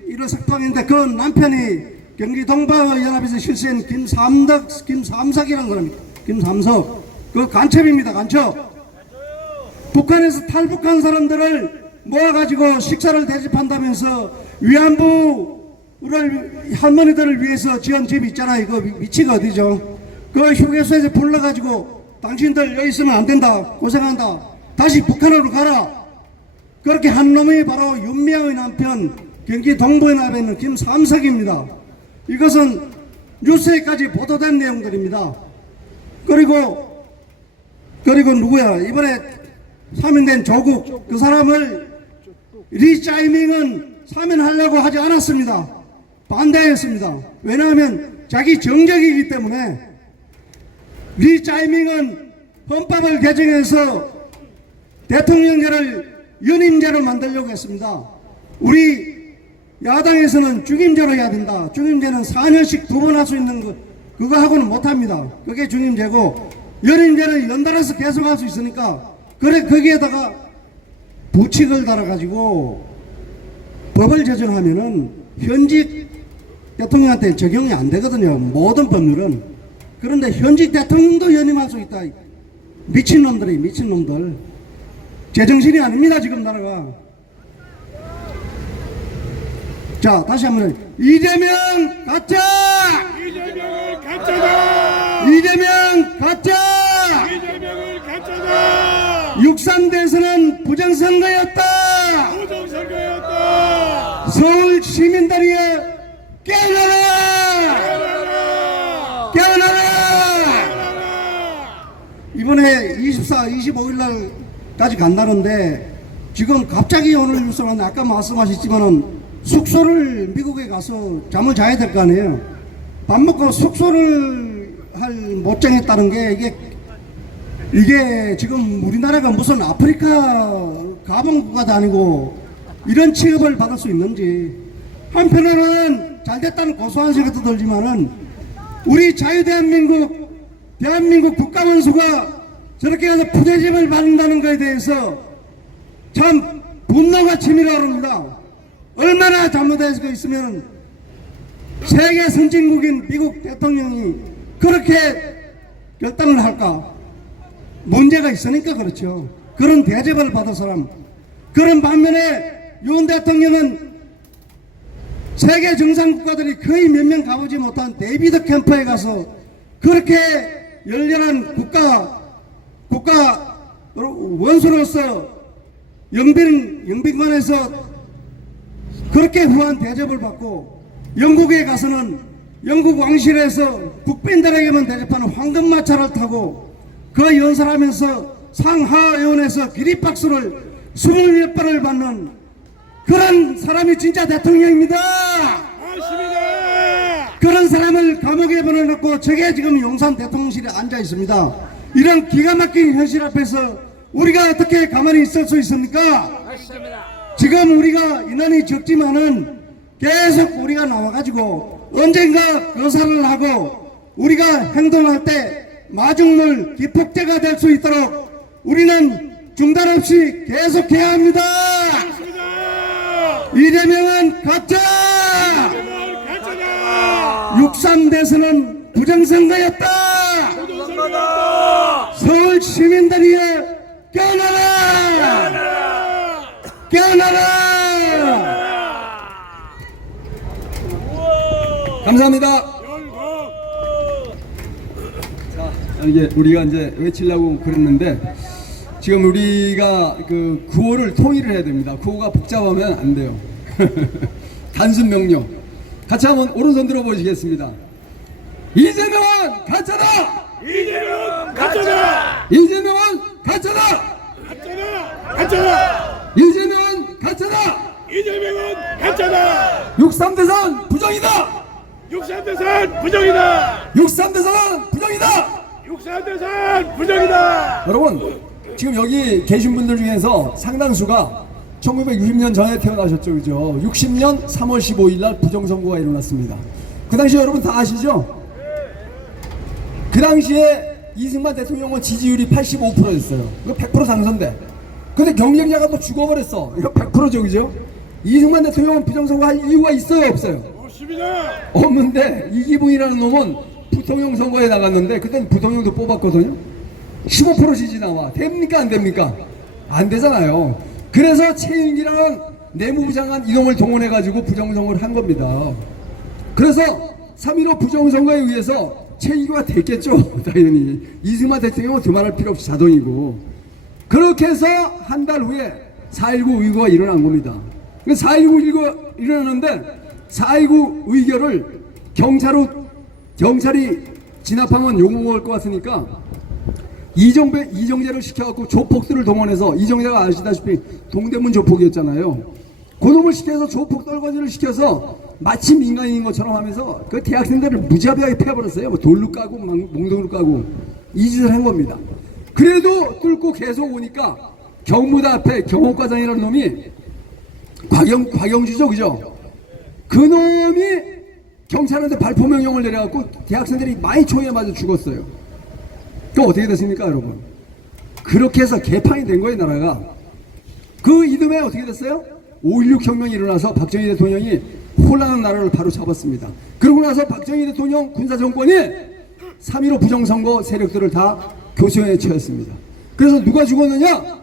일을 석방했는데 그 남편이 경기 동부연합에서 실세한 김삼석이라는 사람입니다. 김삼석. 그 간첩입니다. 간첩. 북한에서 탈북한 사람들을 모아가지고 식사를 대접한다면서 위안부를 할머니들을 위해서 지은 집 있잖아요. 그 위치가 어디죠? 그 휴게소에서 불러가지고 당신들 여기 있으면 안 된다. 고생한다. 다시 북한으로 가라. 그렇게 한 놈이 바로 윤미향의 남편 경기 동부연합에 있는 김삼석입니다. 이것은 뉴스에까지 보도된 내용들입니다. 그리고 누구야? 이번에 사면된 조국, 그 사람을 리 짜이밍은 사면하려고 하지 않았습니다. 반대했습니다. 왜냐하면 자기 정적이기 때문에. 리 짜이밍은 헌법을 개정해서 대통령제를 연임제로 만들려고 했습니다. 우리 야당에서는 중임제로 해야 된다. 중임제는 4년씩 2번 할 수 있는 거, 그거 하고는 못합니다. 그게 중임제고, 연임제를 연달아서 계속할 수 있으니까 그래 거기에다가 부칙을 달아가지고 법을 제정하면은 현직 대통령한테 적용이 안 되거든요. 모든 법률은. 그런데 현직 대통령도 연임할 수 있다. 미친놈들이 미친놈들. 제정신이 아닙니다 지금 나라가. 자 다시 한번 이재명 가짜! 이재명은 가짜다! 이재명 가짜! 이재명은 가짜다! 6.3 대선은 부정선거였다! 부정선거였다! 서울 시민들이여 깨어나라! 깨어나라! 깨어나라! 깨어나라! 이번에 24, 25일 날까지 간다는데 지금 갑자기 오늘 뉴스는 아까 말씀하셨지만은 숙소를 미국에 가서 잠을 자야 될 거 아니에요. 밥 먹고 숙소를 못 정했다는 게 이게 지금 우리나라가 무슨 아프리카 가봉국가도 아니고 이런 취급을 받을 수 있는지. 한편으로는 잘 됐다는 고소한 생각도 들지만은 우리 대한민국 국가원수가 저렇게 해서 부대접을 받는다는 것에 대해서 참 분노가 치밀어 오릅니다. 얼마나 잘못되어 있으면 세계 선진국인 미국 대통령이 그렇게 결단을 할까? 문제가 있으니까 그렇죠. 그런 대접을 받은 사람. 그런 반면에 윤 대통령은 세계 정상국가들이 거의 몇 명 가보지 못한 데이비드 캠프에 가서 그렇게 열렬한 국가 원수로서 영빈관에서 그렇게 후한 대접을 받고 영국에 가서는 영국 왕실에서 국빈들에게만 대접하는 황금마차를 타고 그 연설하면서 상하의원에서 기립박수를 20몇 번을 받는 그런 사람이 진짜 대통령입니다. 맞습니다. 그런 사람을 감옥에 보내놓고 저게 지금 용산 대통령실에 앉아 있습니다. 이런 기가 막힌 현실 앞에서 우리가 어떻게 가만히 있을 수 있습니까? 지금 우리가 인원이 적지만은 계속 우리가 나와가지고 언젠가 거사를 하고 우리가 행동할 때 마중물 기폭제가 될 수 있도록 우리는 중단 없이 계속해야 합니다. 이재명은 가짜! 6.3 대선은 부정선거였다! 서울 시민들이 깨어나라! 깨어나라! 감사합니다. 자, 이게 우리가 이제 외치려고 그랬는데 지금 우리가 그 구호를 통일을 해야 됩니다. 구호가 복잡하면 안 돼요. 단순 명령. 같이 한번 오른손 들어 보시겠습니다. 이재명은 가짜다! 이재명은 가짜다! 이재명은 가짜다! 가짜다! 가짜다! 이재명은 가짜다! 이재명은 가짜다! 6.3 대선 부정이다! 6.3 대선 부정이다! 6.3 대선 부정이다! 6.3 대선 부정이다! 여러분 지금 여기 계신 분들 중에서 상당수가 1960년 전에 태어나셨죠, 그죠? 60년 3월 15일 날 부정선거가 일어났습니다. 그 당시에 여러분 다 아시죠? 그 당시에 이승만 대통령은 지지율이 85%였어요. 이거 100% 당선돼. 근데 경쟁자가 또 죽어버렸어. 이거 100%죠, 그죠? 이승만 대통령은 부정선거 할 이유가 있어요, 없어요? 없습니다. 없는데 이기붕이라는 놈은 부통령 선거에 나갔는데 그때는 부통령도 뽑았거든요. 15% 지지 나와. 됩니까 안 됩니까? 안 되잖아요. 그래서 최윤기라는 내무부 장관 이놈을 동원해가지고 부정선거를 한 겁니다. 그래서 3.15 부정선거에 의해서 최윤기가 됐겠죠. 당연히 이승만 대통령은 두말할 필요 없이 자동이고. 그렇게 해서 한 달 후에 4.19 의거가 일어난 겁니다. 4.19 의거 일어났는데 4.19 의결을 경찰이 진압하면 욕먹을 것 같으니까 이정재를 시켜갖고 조폭들을 동원해서, 이정재가 아시다시피 동대문 조폭이었잖아요. 그놈을 시켜서 조폭 떨거지를 시켜서 마치 민간인인 것처럼 하면서 그 대학생들을 무자비하게 패버렸어요. 뭐 돌로 까고 몽둥이로 까고 이 짓을 한 겁니다. 그래도 뚫고 계속 오니까 경무대 앞에 경호과장이라는 놈이 곽영주죠, 그죠? 그 놈이 경찰한테 발포 명령을 내려갖고 대학생들이 많이 총에 맞아 죽었어요. 그 어떻게 됐습니까, 여러분? 그렇게 해서 개판이 된 거예요, 나라가. 그 이듬해 어떻게 됐어요? 5.16 혁명이 일어나서 박정희 대통령이 혼란한 나라를 바로 잡았습니다. 그러고 나서 박정희 대통령 군사정권이 3.15 부정선거 세력들을 다 교수형에 처했습니다. 그래서 누가 죽었느냐?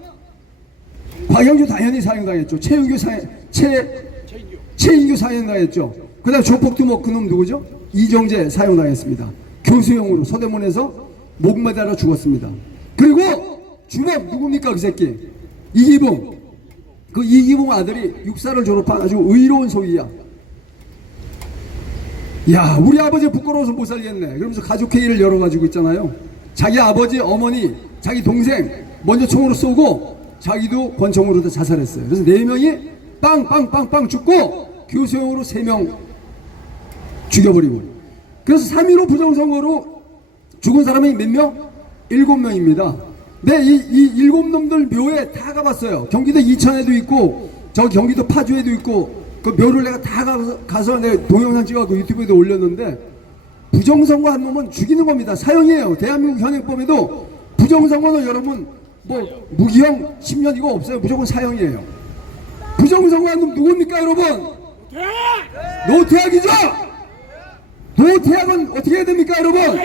곽영주 당연히 사형당했죠. 최인규 사형당했죠. 그 다음에 조폭두목 그놈 누구죠? 이정재 사형당했습니다. 교수형으로 서대문에서 목 매달아 죽었습니다. 그리고 주범 누굽니까 그 새끼? 이기붕. 그 이기붕 아들이 육사를 졸업한 아주 의로운 소위야. 야, 우리 아버지 부끄러워서 못 살겠네. 그러면서 가족회의를 열어가지고 있잖아요. 자기 아버지, 어머니, 자기 동생 먼저 총으로 쏘고 자기도 권총으로 다 자살했어요. 그래서 4명이 빵빵빵빵 죽고 교수형으로 3명 죽여버리고. 그래서 3.15 부정선거로 죽은 사람이 몇 명? 7명입니다. 네, 이 7놈들 묘에 다 가봤어요. 경기도 이천에도 있고 저 경기도 파주에도 있고 그 묘를 내가 다 가서 내가 동영상 찍어서 유튜브에도 올렸는데 부정선거 한 놈은 죽이는 겁니다. 사형이에요. 대한민국 현행법에도 부정선거는 여러분 뭐 무기형 10년 이거 없어요. 무조건 사형이에요. 부정선거 한 놈 누굽니까 여러분? 노태악이죠? 노태악은 어떻게 해야 됩니까 여러분?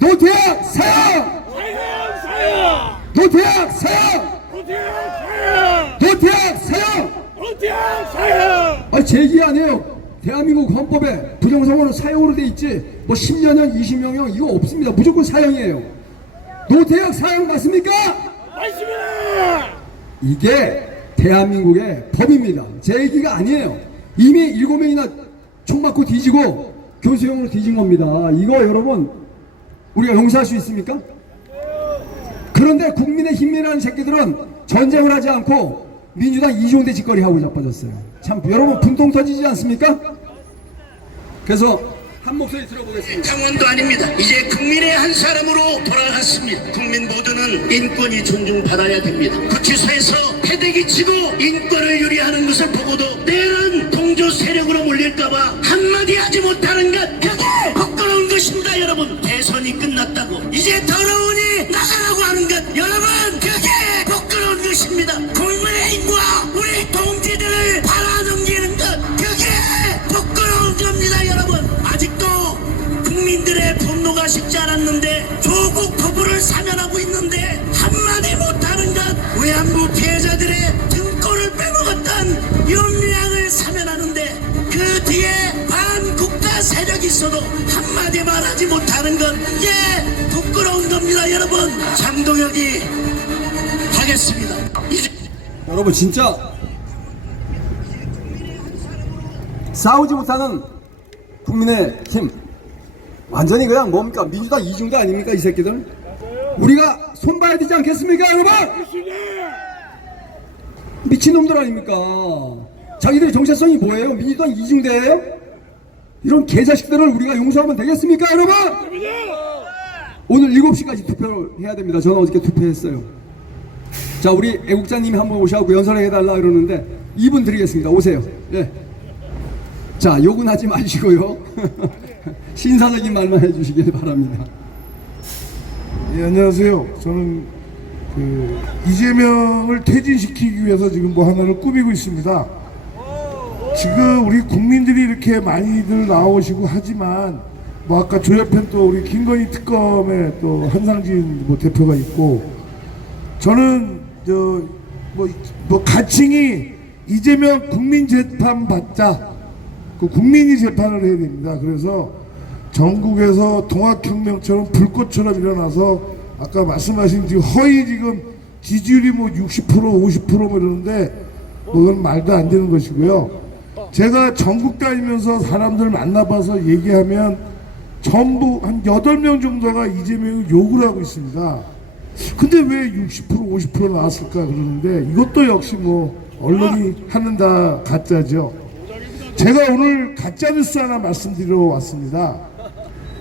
노태악 사형! 노태악 사형! 노태악 사형! 아니 제 얘기 아니에요. 대한민국 헌법에 부정선거는 사형으로 돼 있지 뭐 10년형 20년형 이거 없습니다. 무조건 사형이에요. 노태악 사형 맞습니까? 맞습니다. 이게 대한민국의 법입니다. 제 얘기가 아니에요. 이미 7명이나 총 맞고 뒤지고 교수형으로 뒤진 겁니다. 이거 여러분 우리가 용서할 수 있습니까? 그런데 국민의힘이라는 새끼들은 전쟁을 하지 않고 민주당 이종대 짓거리 하고 자빠졌어요. 참 여러분 분통 터지지 않습니까? 그래서 한 목소리 들어보겠습니다. 장원도 아닙니다. 이제 국민의 한 사람으로 돌아갔습니다. 국민 모두는 인권이 존중받아야 됩니다. 구치소에서 패대기 치고 인권을 유리하는 것을 보고도 내일은 동조 세력으로 몰릴까봐 한마디 하지 못하는 것 그게 부끄러운 것입니다. 여러분 대선이 끝났다고 이제 더러우니 나가라고 하는 것 여러분 그게 부끄러운 것입니다. 국민의힘과 우리 동지들을 팔아넘기는 것 그게 부끄러운 겁니다. 여러분 아직도 국민들의 분노가 식지 않았는데 조국 부부를 사면하고 있는데 한마디 못하는 것 외환부 피해자들의 등골을 빼먹었던 윤미향을 사면하는데 그 뒤에 반국가 세력이 있어도 한마디 말하지 못하는 것 이게 부끄러운 겁니다. 여러분 장동혁이 하겠습니다. 여러분 진짜 싸우지 못하는 국민의힘 완전히 그냥 뭡니까 민주당 이중대 아닙니까 이 새끼들? 우리가 손봐야 되지 않겠습니까 여러분? 미친놈들 아닙니까? 자기들의 정체성이 뭐예요? 민주당 이중대예요? 이런 개자식들을 우리가 용서하면 되겠습니까 여러분? 오늘 7시까지 투표를 해야 됩니다. 저는 어저께 투표했어요. 자 우리 애국자님이 한번 오셔갖고 연설을 해달라 그러는데 2분 드리겠습니다. 오세요. 예. 자 욕은 하지 마시고요. 신사적인 말만 해주시길 바랍니다. 예, 안녕하세요. 저는 이재명을 퇴진시키기 위해서 지금 뭐 하나를 꾸미고 있습니다. 지금 우리 국민들이 이렇게 많이들 나오시고 하지만 뭐 아까 조여편 또 우리 김건희 특검에 또 한상진 뭐 대표가 있고 저는 뭐 가칭이 이재명 국민 재판 받자 그 국민이 재판을 해야 됩니다. 그래서 전국에서 동학혁명처럼 불꽃처럼 일어나서 아까 말씀하신 지금 허위 지금 지지율이 뭐 60% 50% 뭐 이러는데 그건 말도 안 되는 것이고요. 제가 전국 다니면서 사람들 만나봐서 얘기하면 전부 한 8명 정도가 이재명을 욕을 하고 있습니다. 근데 왜 60% 50% 나왔을까 그러는데 이것도 역시 뭐 언론이 하는 다 가짜죠. 제가 오늘 가짜뉴스 하나 말씀드리러 왔습니다.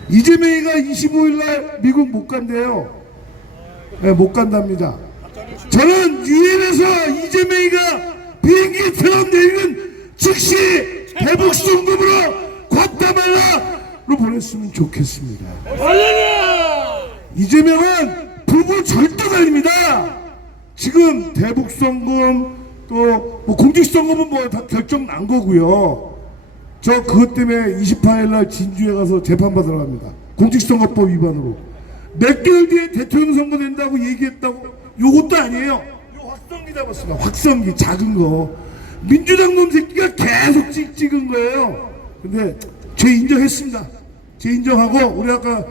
이재명이가 25일날 미국 못 간대요. 네, 못 간답니다. 저는 유엔에서 이재명이가 비행기에 들어 내리는 즉시 대북 송금으로 과타말라로 보냈으면 좋겠습니다. 이재명은 부부 절도자입니다. 지금 대북송금 또 뭐 공직선거는 뭐 다 결정 난 거고요. 저 그것 때문에 28일 날 진주에 가서 재판받으러 갑니다. 공직선거법 위반으로. 몇 개월 뒤에 대통령 선거 된다고 얘기했다고. 요것도 아니에요. 요 확성기 잡았습니다. 확성기 작은 거. 민주당 놈 새끼가 계속 찍은 거예요. 근데 죄 인정했습니다. 죄 인정하고 우리 아까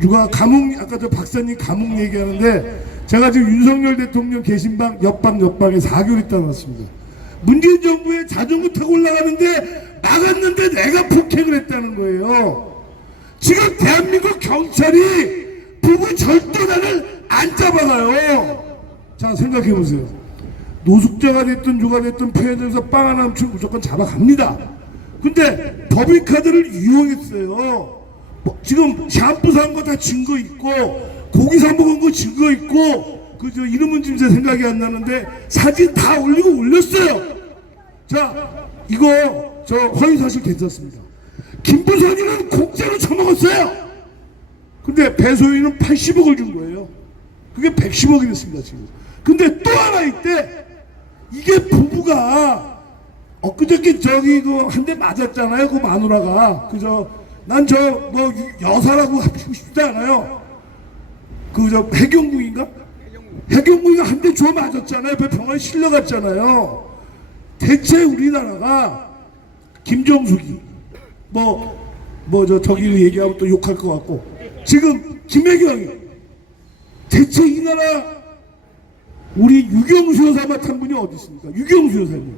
누가 감옥 아까 저 박사님 감옥 얘기하는데 제가 지금 윤석열 대통령 계신방 옆방에 4개월 있다 나왔습니다. 문재인 정부에 자전거 타고 올라가는데 막았는데 내가 폭행을 했다는 거예요. 지금 대한민국 경찰이 부부 절도자를 안 잡아가요. 자 생각해보세요. 노숙자가 됐든 누가 됐든 편의점에서 빵 하나 훔치면 무조건 잡아갑니다. 근데 법인카드를 이용했어요. 지금 샴푸 산 거 다 증거 있고 고기 사 먹은 거 증거 있고 그 저 이름은 지금 제 생각이 안 나는데 사진 다 올렸어요. 자 이거 저 허위사실 괜찮습니다. 김부선이는 공짜로 처먹었어요. 근데 배소희는 80억을 준 거예요. 그게 110억이 됐습니다 지금. 근데 또 하나 있대. 이게 부부가 엊그저께 저기 그 한 대 맞았잖아요. 그 마누라가 그저 난 저 뭐 여사라고 하고 싶지 않아요. 그 저 해경궁인가? 해경궁이가 한 대 줘 맞았잖아요. 병원에 실려갔잖아요. 대체 우리나라가 김정숙이 뭐 저 저기를 얘기하면 또 욕할 것 같고 지금 김혜경이 대체 이 나라 우리 유경수 여사 맡은 분이 어디 있습니까? 유경수 여사님.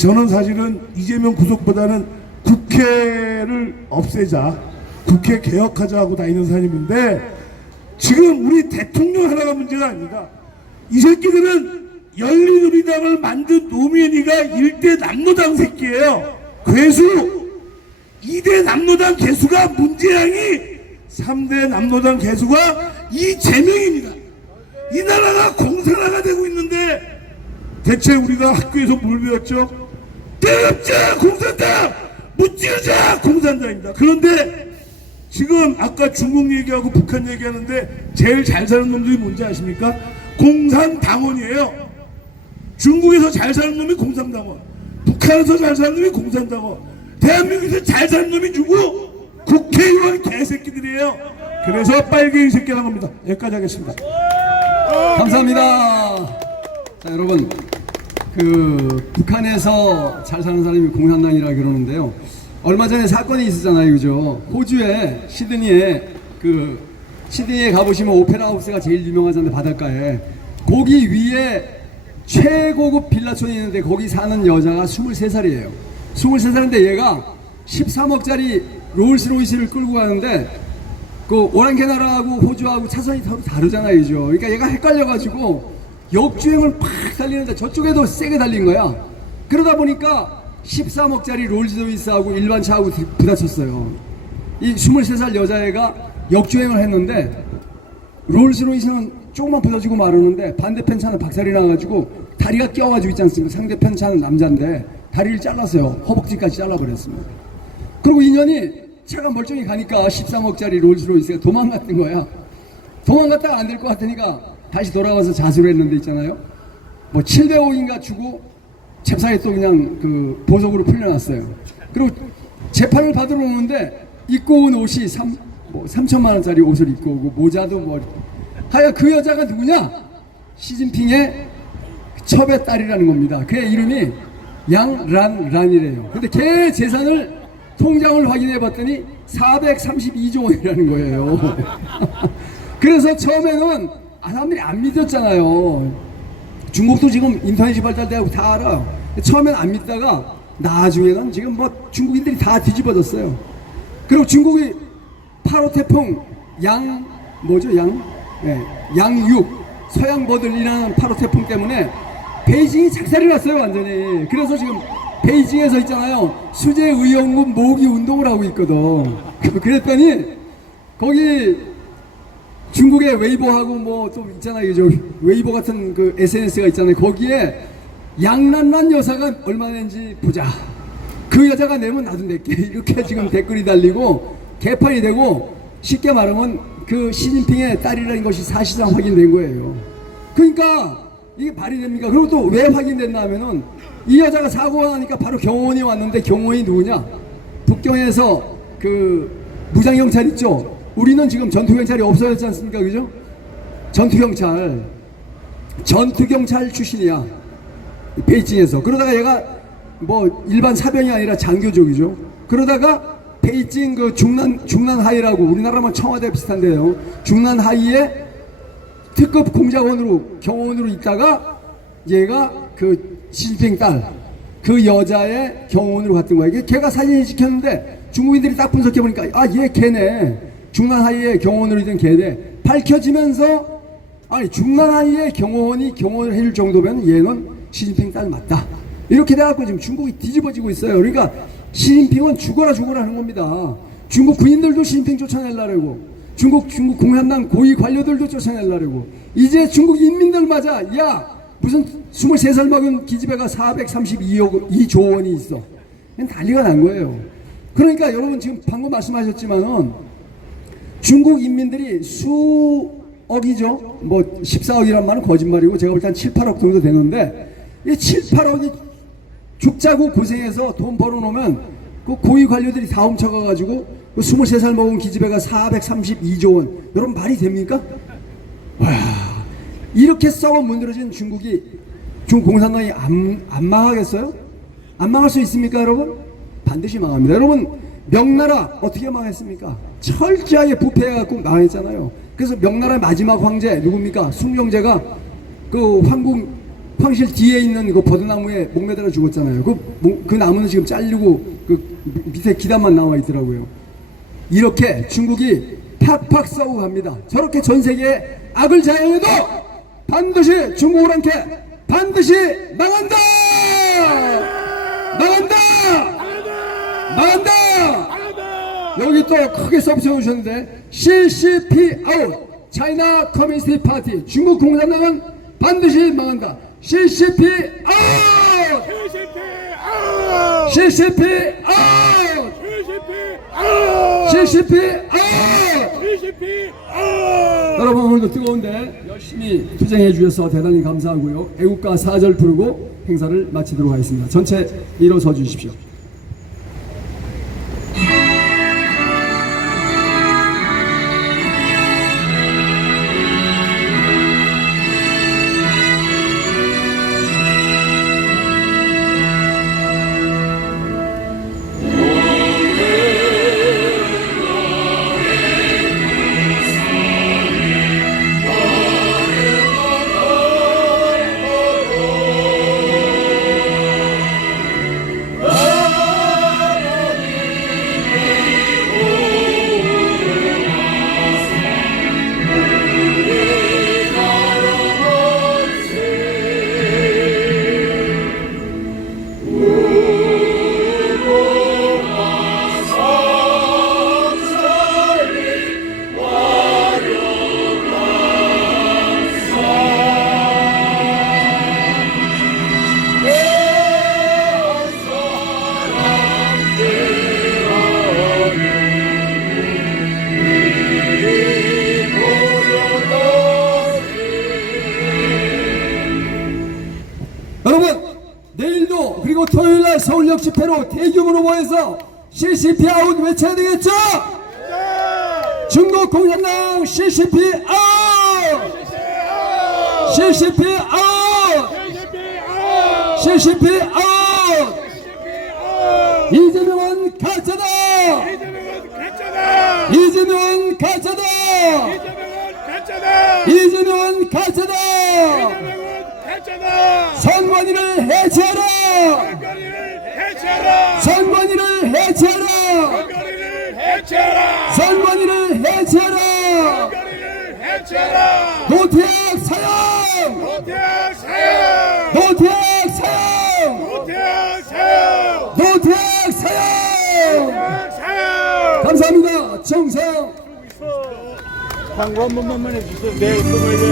저는 사실은 이재명 구속보다는 국회를 없애자, 국회 개혁하자 하고 다니는 사람인데 지금 우리 대통령 하나가 문제가 아니다. 이 새끼들은 열린우리당을 만든 노무현이가 1대 남로당 새끼예요. 괴수 2대 남로당 개수가 문재양이 3대 남로당 개수가 이재명입니다. 이 나라가 공산화가 되고 있는데 대체 우리가 학교에서 뭘 배웠죠? 때려잡자 공산당, 무찌르자 공산당입니다. 그런데 지금 아까 중국 얘기하고 북한 얘기하는데 제일 잘 사는 놈들이 뭔지 아십니까? 공산당원이에요. 중국에서 잘 사는 놈이 공산당원, 북한에서 잘 사는 놈이 공산당원, 대한민국에서 잘 사는 놈이 누구? 국회의원 개새끼들이에요. 그래서 빨갱이 새끼라는 겁니다. 여기까지 하겠습니다. 감사합니다. 자, 여러분, 북한에서 잘 사는 사람이 공산당이라 그러는데요. 얼마 전에 사건이 있었잖아요, 그죠? 호주의 시드니에 시드니에 가보시면 오페라 하우스가 제일 유명하잖아요, 바닷가에. 거기 위에 최고급 빌라촌이 있는데 거기 사는 여자가 23살이에요. 23살인데 얘가 13억짜리 롤스로이스를 끌고 가는데 그 오랑캐나라하고 호주하고 차선이 서로 다르잖아요, 그죠? 그러니까 얘가 헷갈려가지고 역주행을 팍 달리는데 저쪽에도 세게 달린 거야. 그러다 보니까 13억짜리 롤스로이스하고 일반 차하고 부딪혔어요. 이 23살 여자애가 역주행을 했는데 롤스로이스는 조금만 부서지고 말았는데 반대편 차는 박살이 나가지고 다리가 끼어가지고 있지 않습니까? 상대편 차는 남자인데 다리를 잘랐어요. 허벅지까지 잘라버렸습니다. 그리고 인연이 차가 멀쩡히 가니까 13억짜리 롤스로이스가 도망갔던 거야. 도망갔다가 안 될 것 같으니까 다시 돌아와서 자수를 했는데 있잖아요. 뭐 700억인가 주고 잽싸게 또 그냥 보석으로 풀려났어요. 그리고 재판을 받으러 오는데 입고 온 옷이 3천만 원짜리 옷을 입고 오고 모자도 하여 그 여자가 누구냐? 시진핑의 첩의 딸이라는 겁니다. 그의 이름이 양란란이래요. 근데 걔 재산을 통장을 확인해 봤더니 432조 원이라는 거예요. 그래서 처음에는 사람들이 안 믿었잖아요. 중국도 지금 인터넷이 발달되고 다 알아. 처음엔 안 믿다가 나중에는 지금 중국인들이 다 뒤집어졌어요. 그리고 중국이 8호 태풍 양육 서양버들이라는 8호 태풍 때문에 베이징이 작살이 났어요, 완전히. 그래서 지금 베이징에서 있잖아요, 수제의원군 모으기 운동을 하고 있거든. 그랬더니 거기 중국의 웨이보하고 또 있잖아요, 웨이보 같은 SNS가 있잖아요. 거기에 양란란 여사가 얼마 낸지 보자. 그 여자가 내면 나도 낼게. 이렇게 지금 댓글이 달리고 개판이 되고 쉽게 말하면 그 시진핑의 딸이라는 것이 사실상 확인된 거예요. 그러니까 이게 말이 됩니까? 그리고 또 왜 확인됐나 하면은 이 여자가 사고가 나니까 바로 경호원이 왔는데 경호원이 누구냐? 북경에서 그 무장경찰 있죠? 우리는 지금 전투경찰이 없어졌지 않습니까? 그죠? 전투경찰 출신이야. 베이징에서. 그러다가 얘가 뭐 일반 사병이 아니라 장교족이죠. 그러다가 베이징 그 중난하이라고 우리나라만 청와대 비슷한데요. 중난하이에 특급 공작원으로 경호원으로 있다가 얘가 그 시진핑 딸 그 여자의 경호원으로 갔던 거야. 걔가 사진을 찍혔는데 중국인들이 딱 분석해 보니까 아 얘 걔네 중난하이에 경호원으로 있던 걔네 밝혀지면서 아니 중난하이에 경호원이 경호를 해줄 정도면 얘는 시진핑 딸 맞다. 이렇게 돼갖고 지금 중국이 뒤집어지고 있어요. 그러니까 시진핑은 죽어라 하는 겁니다. 중국 군인들도 시진핑 쫓아내려고, 중국 공산당 고위 관료들도 쫓아내려고, 이제 중국 인민들마저 야 무슨 23살 먹은 기집애가 432조 원이 있어. 난리가 난 거예요. 그러니까 여러분 지금 방금 말씀하셨지만은 중국 인민들이 수억이죠. 뭐 14억이란 말은 거짓말이고 제가 볼 때 한 7, 8억 정도 되는데 이 7, 8억이 죽자고 고생해서 돈 벌어놓으면 그 고위 관료들이 다 훔쳐가가지고 그 23살 먹은 기집애가 432조 원. 여러분 말이 됩니까? 와, 이렇게 썩어 문드러진 중국이 중국 공산당이 안 망하겠어요? 안 망할 수 있습니까 여러분? 반드시 망합니다. 여러분 명나라 어떻게 망했습니까? 철저하게 부패해갖고 망했잖아요. 그래서 명나라의 마지막 황제 누굽니까? 숭룡제가 그 황실 뒤에 있는 그 버드나무에 목매달아 죽었잖아요. 그 나무는 지금 잘리고 그 밑에 기단만 나와 있더라고요. 이렇게 중국이 팍팍 썩어 갑니다. 저렇게 전 세계에 악을 자행해도 반드시 중국을 함께 반드시 망한다! 여기 또 크게 써주셨는데 CCP 아웃 차이나 커뮤니스트 파티 중국 공산당은 반드시 망한다. CCP 아웃! CCP 아웃! CCP 아웃! 여러분 오늘도 뜨거운데 열심히 투쟁해 주셔서 대단히 감사하고요. 애국가 4절 부르고 행사를 마치도록 하겠습니다. 전체 일어서 주십시오. 그리고 토요일날 서울역 집회로 대규모로 모여서 CCP 아웃 외쳐야 되겠죠? 중국 공산당 CCP 아웃! CCP 아웃! CCP 아웃! 이재명은 가짜다! 이재명은 가짜다! 이재명은 가짜다! 선관위를 해체하라! 선관위를 해체하라! 선관위를 해체하라! 노태악 사형! 노태악 사형! 노태악 사형! 감사합니다. 정상. 광고 한 번만 해주세요. 내일 금요일에